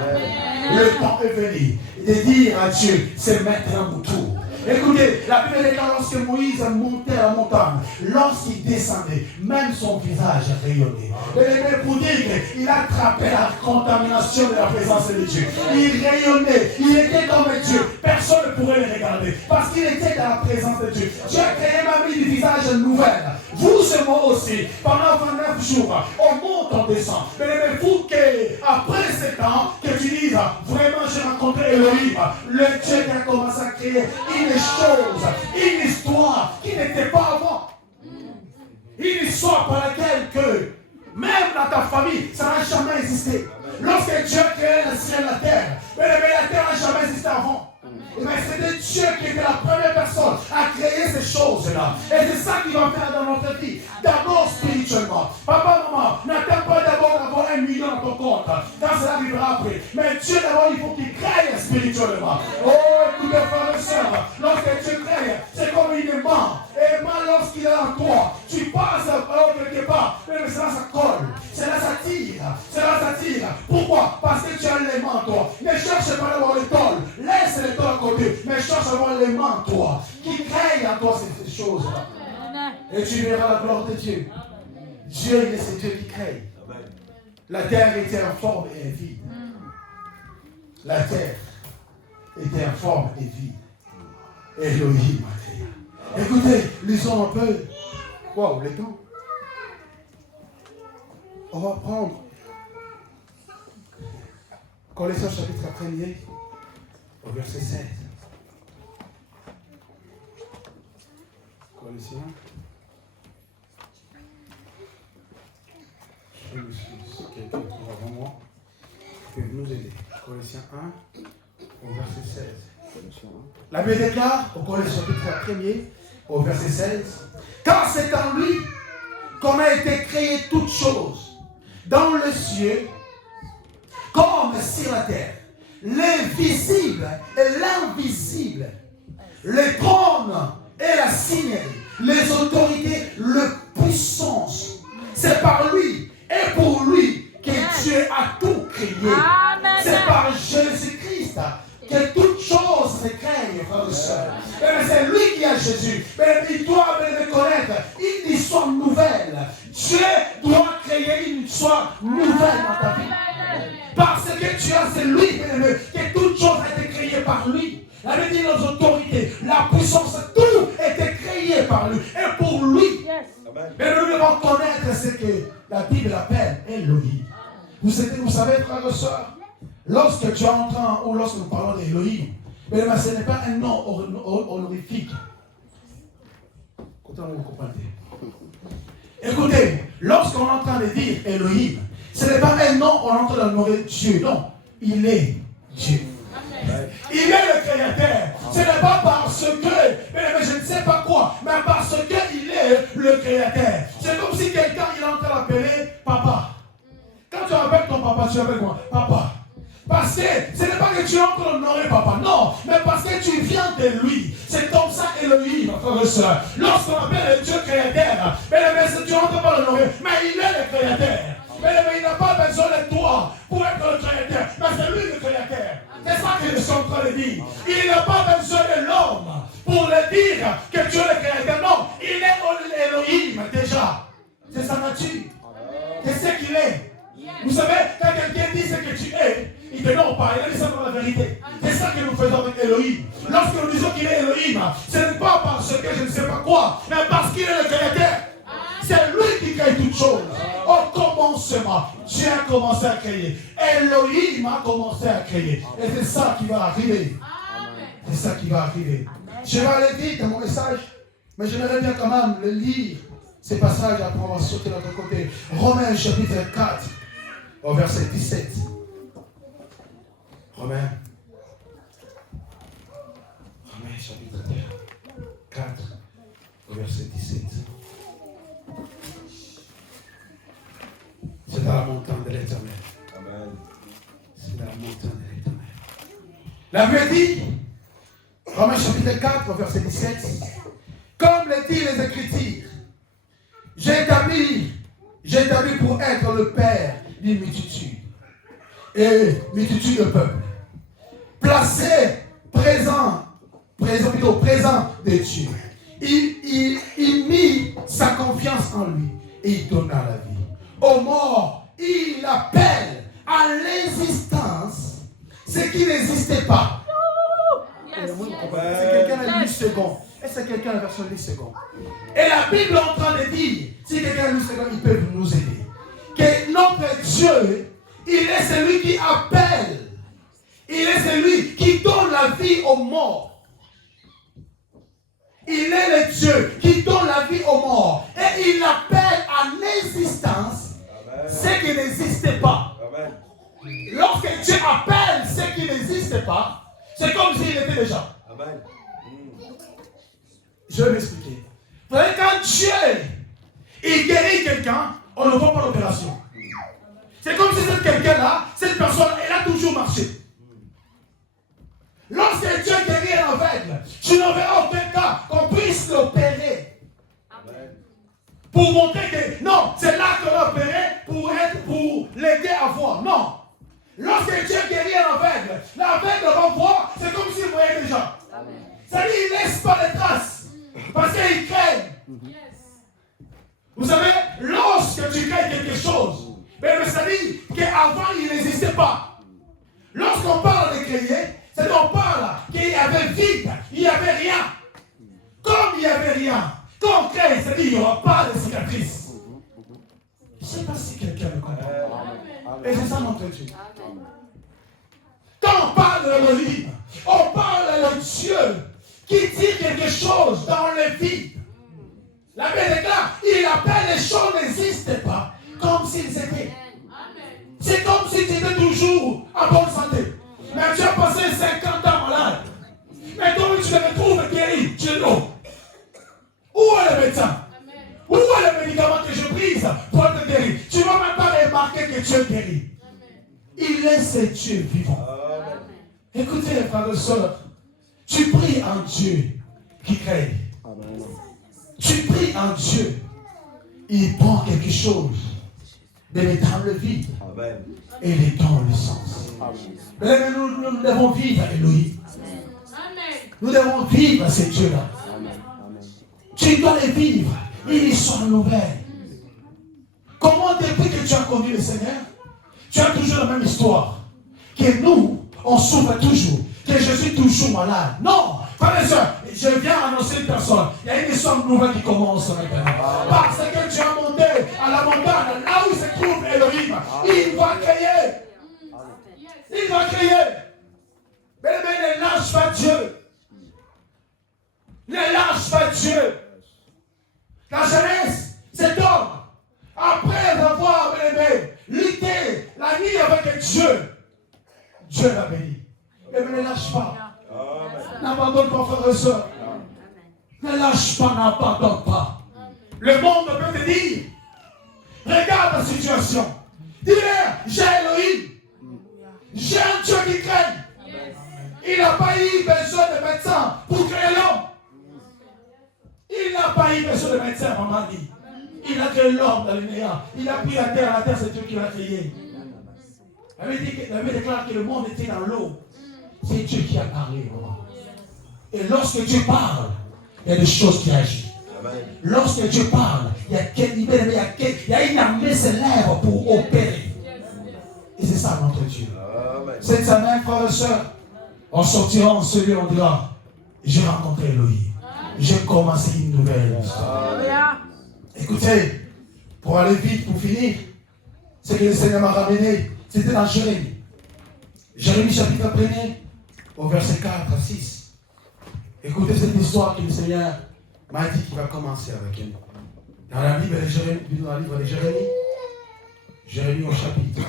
Le temps est venu de dire à Dieu, c'est maintenant mon tour. Écoutez, la Bible est là lorsque Moïse montait à la montagne, lorsqu'il descendait, même son visage rayonnait. Et pour dire qu'il attrapait la contamination de la présence de Dieu. Il rayonnait, il était comme Dieu. Personne ne pourrait le regarder parce qu'il était dans la présence de Dieu. Dieu a créé ma vie du visage nouvel. Vous et moi aussi, pendant 29 jours, on monte, on descend. Mais vous qu'après ce temps, que tu dises, vraiment j'ai rencontré Elohim, le Dieu qui a commencé à créer une chose, une histoire qui n'était pas avant. Une histoire par laquelle que, même dans ta famille, ça n'a jamais existé. Lorsque Dieu a créé le ciel et la terre, mais la terre n'a jamais existé avant. Mais c'était Dieu qui était la première personne à créer ces choses-là. Et c'est ça qu'il va faire dans notre vie. D'abord spirituellement. Papa, maman, n'attends spirituellement. Oh, écoutez, frères et sœurs, lorsque tu crées, c'est comme une aimant. Et moi, lorsqu'il est en toi, tu passes quelque part, mais c'est là ça colle, c'est là ça tire, c'est là ça tire. Pourquoi? Parce que tu as l'aimant en toi. Ne cherche pas d'avoir le tôle, laisse le tôle à côté, mais cherche à avoir l'aimant en toi, qui crée en toi ces choses-là. Et tu verras la gloire de Dieu. Dieu, il est ce Dieu qui crée. La terre était informe et vide. La terre était informe et vide. Elohim a créé. Écoutez, lisons un peu. Wow, le temps. On va prendre Colossiens chapitre 1er au verset 16. Colossiens. Je me suis quelqu'un avant moi qui peut nous aider. Colossiens 1 au verset 16. La Bible déclare au Colossiens chapitre 1er au verset 16. Car c'est en lui qu'ont été créées toutes choses, dans le ciel comme sur la terre, l'invisible et l'invisible, les trônes et la signerie, les autorités, les puissances. C'est par lui et pour lui que Dieu a tout créé. C'est par Jésus-Christ que toutes choses se créent, frères et sœurs. C'est lui qui a Jésus. Mais il doit me connaître une histoire nouvelle. Dieu doit créer une histoire nouvelle dans ta vie. Parce que tu as, c'est lui, que toutes choses ont été créées par lui. La Bible dit nos autorités, la puissance, tout était créé par lui et pour lui. Mais nous devons connaître ce que la Bible appelle Elohim. Vous savez, frères et sœurs, lorsque tu entres ou lorsque nous parlons d'Elohim, mais ce n'est pas un nom honorifique. Écoutez, vous comprenez. Écoutez, lorsqu'on est en train de dire Elohim, ce n'est pas un nom, on est en train de nommer Dieu. Non, il est Dieu. Il est le créateur. Ce n'est pas parce que, mais je ne sais pas quoi, mais parce qu'il est le créateur. C'est comme si quelqu'un il est en train d'appeler papa. Quand tu appelles ton papa, tu appelles quoi? Papa. Parce que ce n'est pas que tu es en train d'honorer papa, non, mais parce que tu viens de lui. C'est comme ça Elohim, frère et soeur. Lorsqu'on appelle le Dieu créateur, mais tu n'es en train de l'honorer, mais il est le créateur. Mais il n'a pas besoin de toi pour être le créateur, mais c'est lui le créateur. C'est ça que je suis en train de dire. Il n'a pas besoin de l'homme pour le dire que Dieu est le créateur. Non, il est Elohim déjà. C'est sa nature. C'est ce qu'il est. Vous savez, quand quelqu'un dit ce que tu es, il te non pas, il a dit ça dans la vérité. C'est ça que nous faisons avec Elohim. Lorsque nous disons qu'il est Elohim, ce n'est pas parce que je ne sais pas quoi, mais parce qu'il est le créateur. C'est lui qui crée toutes choses. Au commencement, Dieu a commencé à créer. Elohim a commencé à créer. Et c'est ça qui va arriver. C'est ça qui va arriver. Je vais aller vite dans mon message, mais j'aimerais bien quand même le lire. Ces passages, après on va sauter de l'autre côté. Romains chapitre 4, au verset 17. Romains chapitre 4, au verset 17. C'est dans la montagne de l'Éternel. Amen. C'est dans la montagne de l'Éternel. La Bible dit, Romains chapitre 4, verset 17, comme le dit les Écritures, j'ai établi pour être le Père d'une multitude, et multitude de peuples, placé présent de Dieu. Il mit sa confiance en lui et il donna la vie. Au mort, il appelle à l'existence ce qui n'existait pas. C'est quelqu'un à 8 secondes. Est-ce que quelqu'un a la version 8 secondes? Et la Bible est en train de dire, si quelqu'un a 8 secondes, il peut nous aider. Que notre Dieu, il est celui qui appelle. Il est celui qui donne la vie aux morts. Il est le Dieu qui donne la vie aux morts. Et il appelle à l'existence ce qui n'existait pas. Amen. Lorsque Dieu appelle ce qui n'existe pas, c'est comme s'il était déjà. Amen. Je vais m'expliquer. Vous voyez, quand Dieu il guérit quelqu'un, on ne voit pas l'opération. C'est comme si cette quelqu'un-là, cette personne, elle a toujours marché. ne verra aucun cas qu'on puisse l'opérer. Pour montrer que, non, c'est là qu'on l'a opéré pour l'aider à voir. Non. Lorsque Dieu guérit un aveugle, l'aveugle va voir, c'est comme s'il voyait déjà. C'est-à-dire, il ne laisse pas de traces. Parce qu'il craignent. Vous savez, lorsque tu crains quelque chose, c'est-à-dire qu'avant, il n'existait pas. Lorsqu'on parle de créer, c'est qu'on parle qu'il y avait vide, il n'y avait rien. Comme il n'y avait rien, quand on crée, c'est-à-dire qu'il n'y aura pas de cicatrices. Je ne sais pas si quelqu'un me comprend. Et c'est ça notre Dieu. Quand on parle de l'Élohim, on parle de Dieu qui dit quelque chose dans le vide. La Bible déclare, il appelle les choses n'existent pas comme s'ils étaient. C'est comme si tu étais toujours en bonne santé. Mais tu as passé 50 ans malade. Mais toi, tu te retrouves guéri. Tu es là. Où est le médecin? Où est le médicament que je prise pour te guérir? Tu ne vas même pas remarquer que tu es guéri. Il laisse Dieu vivant. Écoutez les frères et sœurs, tu pries en Dieu qui crée. Tu pries en Dieu, il prend quelque chose de mettre dans le vide et il est dans le sens. Mais nous devons vivre Elohim. Nous devons vivre ces dieux-là. Tu dois les vivre. Ils sont nouvelles. Comment depuis que tu as connu le Seigneur, tu as toujours la même histoire. Que nous, on souffre toujours. Que je suis toujours malade. Non, frères et sœurs, je viens annoncer une personne. Il y a une histoire nouvelle qui commence maintenant. Parce que tu as monté à la montagne, là où se trouve Elohim, il va créer. Il va créer. Mais ne lâche pas Dieu. Ne lâche pas Dieu. La jeunesse, cet homme, après avoir lutté la nuit avec Dieu, Dieu l'a béni. Mais ne lâche pas. N'abandonne pas, frères et sœurs. Ne lâche pas, n'abandonne pas. Le monde peut te dire, regarde la situation. Dis-leur, j'ai Elohim. J'ai un Dieu qui craigne. Il n'a pas eu besoin de médecin pour créer l'homme. Il n'a pas eu besoin de médecin, maman dit. Il a créé l'homme dans le néant. Il a pris la terre c'est Dieu qui l'a créé. La Bible déclare que le monde était dans l'eau. C'est Dieu qui a parlé, maman. Et lorsque Dieu parle, il y a des choses qui agissent. Lorsque Dieu parle, il y a une armée s'élève pour opérer. Et c'est ça notre Dieu. Cette semaine, frères et sœurs, on sortira en ce lieu, on dira, j'ai rencontré Elohim. J'ai commencé une nouvelle histoire. Écoutez, pour aller vite, pour finir, ce que le Seigneur m'a ramené, c'était dans Jérémie. Jérémie chapitre 1er, au verset 4 à 6. Écoutez cette histoire que le Seigneur m'a dit qu'il va commencer avec elle. Dans la Bible de Jérémie, dans le livre de Jérémie, Jérémie au chapitre.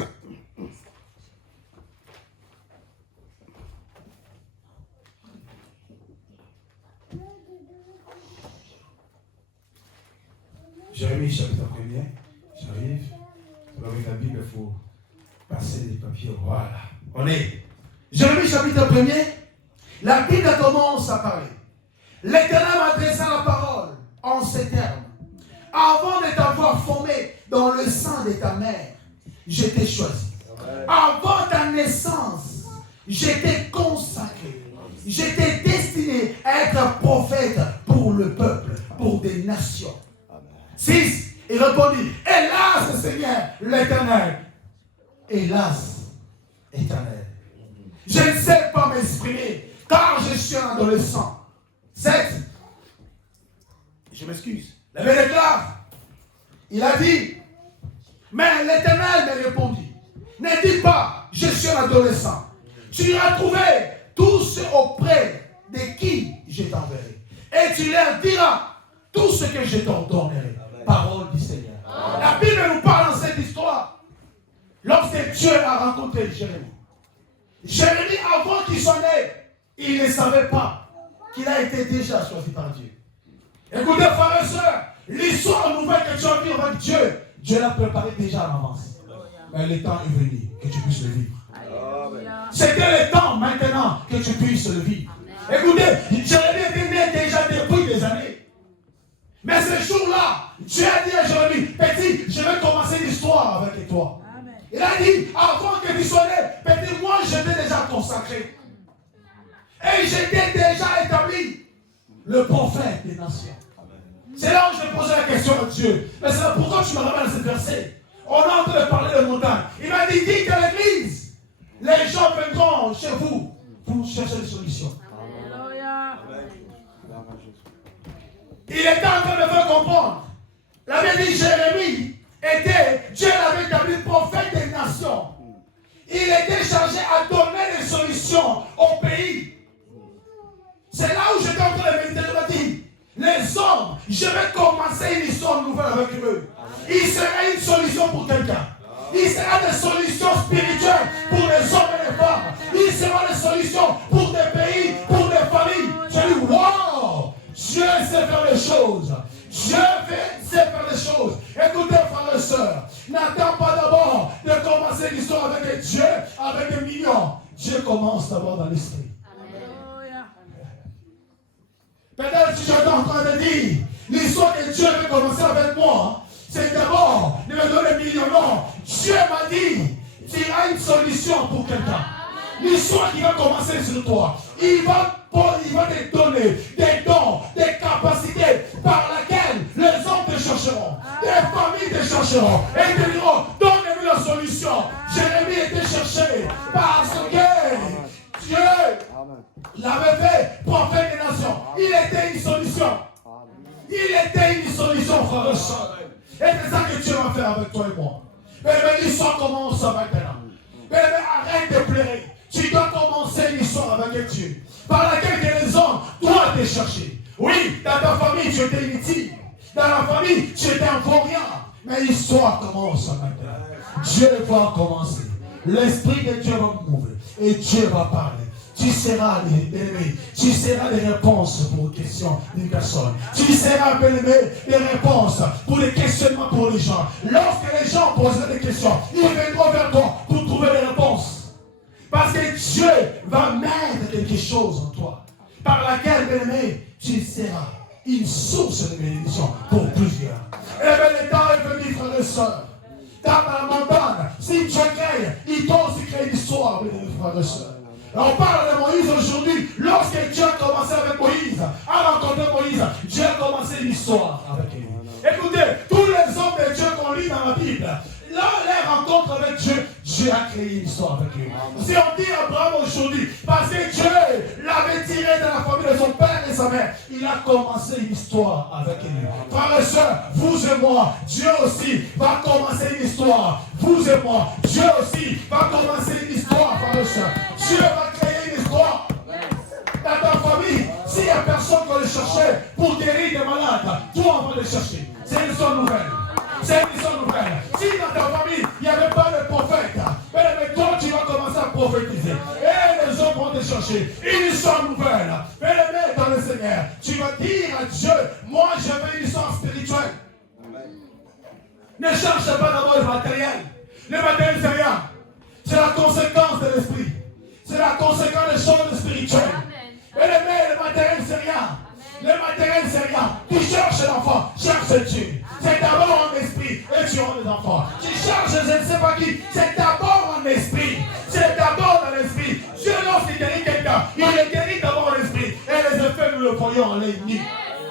Jérémie chapitre 1er, j'arrive. Avec la Bible, il faut passer les papiers. Voilà. On est. Jérémie chapitre 1er, la Bible commence à parler. L'Éternel m'adressa la parole en ces termes. Avant de t'avoir formé dans le sein de ta mère, je t'ai choisi. Avant ta naissance, je t'ai consacré. Je t'ai destiné à être prophète pour le peuple, pour des nations. 6. Il répondit, hélas, Seigneur, l'Éternel. Hélas, Éternel. Je ne sais pas m'exprimer, car je suis un adolescent. 7. Je m'excuse. La Bible déclare. Il a dit, mais l'Éternel me répondit, ne dis pas, je suis un adolescent. Tu iras trouver tous ceux auprès de qui je t'enverrai. Et tu leur diras tout ce que je t'ordonnerai. Parole du Seigneur. La Bible nous parle dans cette histoire. Lorsque Dieu a rencontré Jérémie. Jérémie, avant qu'il soit né, il ne savait pas qu'il a été déjà choisi par Dieu. Écoutez, frères et sœurs, l'histoire nouvelle que tu as vue avec Dieu, Dieu l'a préparée déjà en avance. Mais le temps est venu que tu puisses le vivre. C'était le temps maintenant que tu puisses le vivre. Écoutez, Jérémie était né déjà depuis des années. Mais ce jour-là, Dieu a dit à Jérémie, petit, je vais commencer l'histoire avec toi. Amen. Il a dit, avant que tu sois né, petit, moi je t'ai déjà consacré. Et j'étais déjà établi le prophète des nations. C'est là où je posais la question à Dieu. Mais c'est là pourquoi tu me ramènes à ce verset. On est en train de parler de montagne. Il m'a dit, dites à l'église, les gens viendront chez vous pour chercher des solutions. Alléluia. Il était en train de faire comprendre. La Bible dit Jérémie était, Dieu l'avait établi prophète des nations. Il était chargé à donner des solutions au pays. C'est là où j'étais en train de méditer. Je me dis, les hommes, je vais commencer une histoire nouvelle avec eux. Il sera une solution pour quelqu'un. Il sera des solutions spirituelles pour les hommes et les femmes. Il sera des solutions pour des pays, pour des familles. Je dis, wow! Dieu sait faire les choses. Dieu sait faire les choses. Écoutez, frères et sœurs, n'attends pas d'abord de commencer l'histoire avec Dieu, avec des millions. Dieu commence d'abord dans l'esprit. Peut-être que je suis en train de dire, l'histoire que Dieu veut commencer avec moi, c'est d'abord de me donner des millions. Non, Dieu m'a dit, tu as une solution pour quelqu'un. L'histoire qui va commencer sur toi, il va te donner des dons, des capacités par lesquelles les hommes te chercheront, les familles te chercheront et te diront, donnez-nous la solution. Jérémie était cherché parce que Dieu l'avait fait prophète des nations. Il était une solution. Il était une solution, frère et soeur. Et c'est ça que Dieu va faire avec toi et moi. Mais l'histoire commence maintenant. Mais arrête de pleurer. Tu dois commencer l'histoire avec Dieu, par laquelle les hommes doivent te chercher. Oui, dans ta famille, tu étais inutile. Dans la famille, tu étais un vaurien. Mais l'histoire commence maintenant. Dieu va commencer. L'Esprit de Dieu va mouvoir. Et Dieu va parler. Tu seras aimé. Tu seras des réponses pour les questions d'une personne. Tu seras aimé des réponses pour les questionnements pour les gens. Lorsque les gens poseront des questions, ils viendront vers toi pour trouver des réponses. Parce que Dieu va mettre quelque chose en toi, par laquelle, bien-aimé, tu seras une source de bénédiction pour plusieurs. Et bien, le temps est venu, frères et sœurs. Dans la montagne, si Dieu crée, il doit aussi créer une histoire, mes frères et sœurs. On parle de Moïse aujourd'hui. Lorsque Dieu a commencé avec Moïse, à rencontrer Moïse, Dieu a commencé l'histoire avec lui. Écoutez, tous les hommes de Dieu qu'on lit dans la Bible, là, les rencontres avec Dieu, Dieu a créé une histoire avec lui. Si on dit Abraham aujourd'hui, parce que Dieu l'avait tiré de la famille de son père et sa mère, il a commencé une histoire avec lui. Frères et sœurs, vous et moi, Dieu aussi va commencer une histoire. Vous et moi, Dieu aussi va commencer une histoire, frères et sœurs. Dieu va créer une histoire. Dans ta famille, s'il n'y a personne qui va le chercher pour guérir des malades, toi on va le chercher. C'est une histoire nouvelle. C'est une histoire nouvelle. Si dans ta famille, il n'y avait pas de prophète, mais toi tu vas commencer à prophétiser. Et les hommes vont te chercher. Une histoire nouvelle. Mais dans le Seigneur, tu vas dire à Dieu, moi je veux une histoire spirituelle. Ne cherche pas d'abord le matériel. Le matériel c'est rien. C'est la conséquence de l'esprit. C'est la conséquence des choses spirituelles. Et le matériel c'est rien. Le matériel c'est rien. Tu cherches l'enfant, cherche Dieu. C'est d'abord en esprit et tu as des enfants. Tu cherches je ne sais pas qui. C'est d'abord en esprit. C'est d'abord dans l'esprit. Dieu lorsqu'il guérit quelqu'un, il le guérit d'abord en esprit. Et les effets nous le voyons en l'ennemi.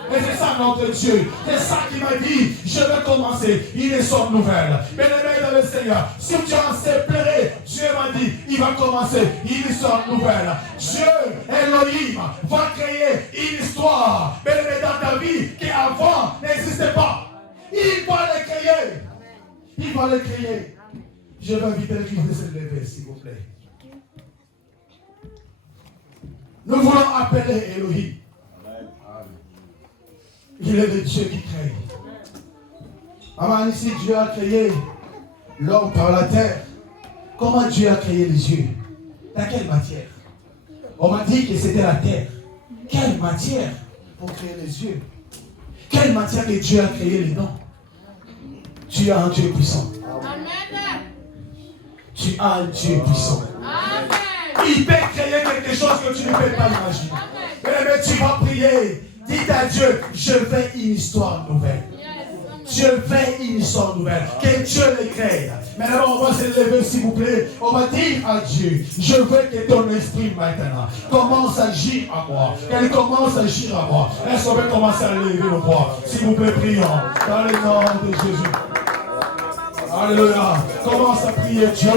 Et c'est ça notre Dieu. C'est ça qui m'a dit, je vais commencer une histoire nouvelle. Mais dans le Seigneur, si tu as assez pleuré, Dieu m'a dit, il va commencer une histoire nouvelle. Dieu, Elohim, va créer une histoire. Mais dans ta vie qui avant n'existait pas. Il va le créer. Il va le créer. Je vais inviter l'église de se lever, s'il vous plaît. Nous voulons appeler Elohim. Il est le Dieu qui crée. Maman, ici, Dieu a créé l'homme par la terre. Comment Dieu a créé les yeux? Dans quelle matière? On m'a dit que c'était la terre. Quelle matière pour créer les yeux? Quelle matière que Dieu a créé les dents? Tu as un Dieu puissant. Tu as un Dieu puissant. Il peut créer quelque chose que tu ne peux pas imaginer. Mais tu vas prier. Dites à Dieu, je fais une histoire nouvelle. Je fais une histoire nouvelle. Que Dieu le crée. Maintenant, on va se lever, s'il vous plaît. On va dire à Dieu, je veux que ton esprit maintenant commence à agir à moi. Qu'elle commence à agir à moi. Est-ce qu'on peut commencer à lever le bras? S'il vous plaît, prions. Dans le nom de Jésus. Alléluia. Commence à prier Dieu.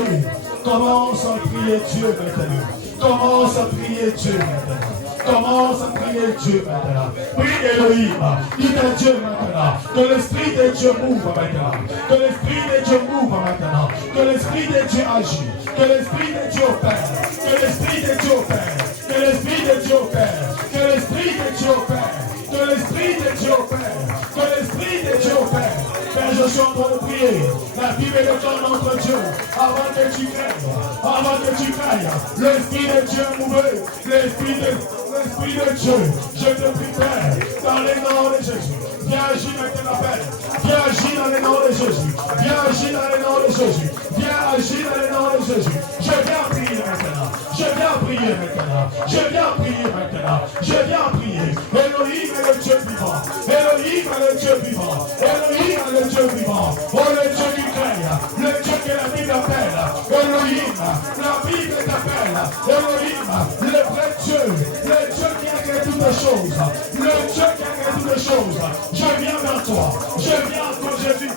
Commence à prier Dieu maintenant. Commence à prier Dieu maintenant. Commence à prier Dieu maintenant. Prie Elohim. Dis à Dieu maintenant. Que l'Esprit de Dieu m'ouvre maintenant. Que l'Esprit de Dieu m'ouvre maintenant. Que l'Esprit de Dieu agit. Que l'Esprit de Dieu opère. Que l'Esprit de Dieu opère. Que l'Esprit de Dieu opère. Que l'Esprit de Dieu opère. Que l'Esprit de Dieu opère. Que l'Esprit de Dieu opère. Père, je suis en train de prier. La Bible est dans notre Dieu. Avant que tu crèves. Avant que tu crèves. L'Esprit de Dieu m'ouvre. L'Esprit de Dieu, je te prie, Père, dans le nom de Jésus. Viens agir maintenant, Père. Viens agir dans le nom de Jésus. Viens agir dans le nom de Jésus. Viens agir dans le nom de Jésus. Je viens prier maintenant. Je viens prier maintenant. Je viens prier maintenant. Je viens prier. Elohim est le Dieu vivant. Elohim est le Dieu vivant. Elohim est le Dieu vivant. Oh, le Dieu qui crée. Le Dieu que la Bible appelle. Elohim. La Bible t'appelle. Elohim. Le vrai Dieu. Le Dieu qui a créé toutes les choses. Le Dieu qui a créé toutes les choses. Je viens vers toi. Je viens à toi, Jésus.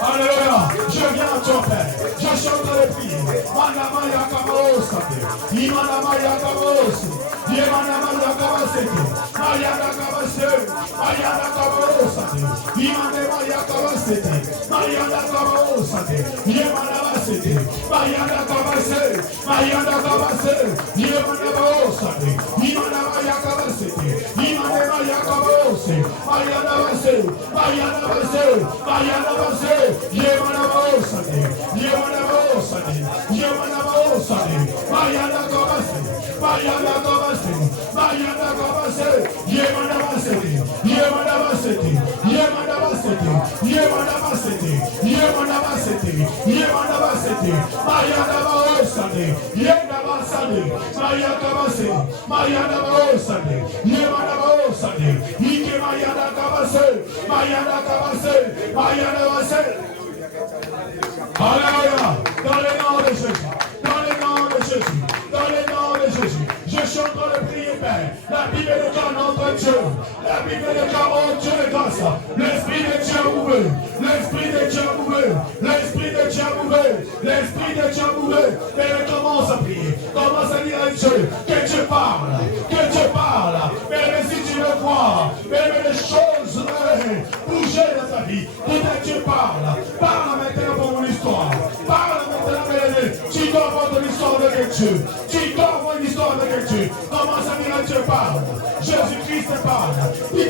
Alléluia. Je viens à toi, Père. Je suis en train de prier. Manama Yakabaosa. Imanama Yakabaosa. Yemanama Yakabasete. Mayana Kabase. Mayana Kabaosa. Imanema Yakabasete. Mayana Kabaosa. Yemanama Sete. Mayana Kabase. Mayana Kabase. Yemanama Osa. Imanama Yakabasete. Imanema Yakabose. Mayana Base. Mayana Base. Mayana Base. Yemanama Osa. Yemanama Osa. Yemanama Osa. Mayana Kabase. Mayana Kabase. Mayana Kabase. Yemanama Sete. Yemanama Sete. Yemanama Sete. Yemanama Sete. Yemanama Sete. Yemanama Sete. Mayana Osa. Yemanama Sete. Mayana Kabase. Mayana Osa. Yemanama Osa. Ike Mayana Kabase. Mayana Kabase. Mayana Kabase. Alléluia. Dans le nom de Jésus. Dans le nom de Jésus. Dans le nom de Jésus. Je suis en train de prier, Père. La Bible est dans notre Dieu. La Bible est dans oh Dieu de grâce. L'Esprit de Dieu ouvert. L'Esprit de Dieu ouvert. L'Esprit de Dieu ouvert. L'Esprit de Dieu ouvert. Père, commence à prier. Commence à dire à Dieu que Dieu parle. Que Dieu parle. Père, si tu le vois, Père, les choses bouger dans ta vie. Pour que Dieu parle. Parle maintenant pour mon histoire. Parle maintenant, Père. Tu dois avoir de l'histoire de Dieu. Tu dois avoir une histoire de Dieu. Commence à dire à Dieu parle. Jésus-Christ parle. Il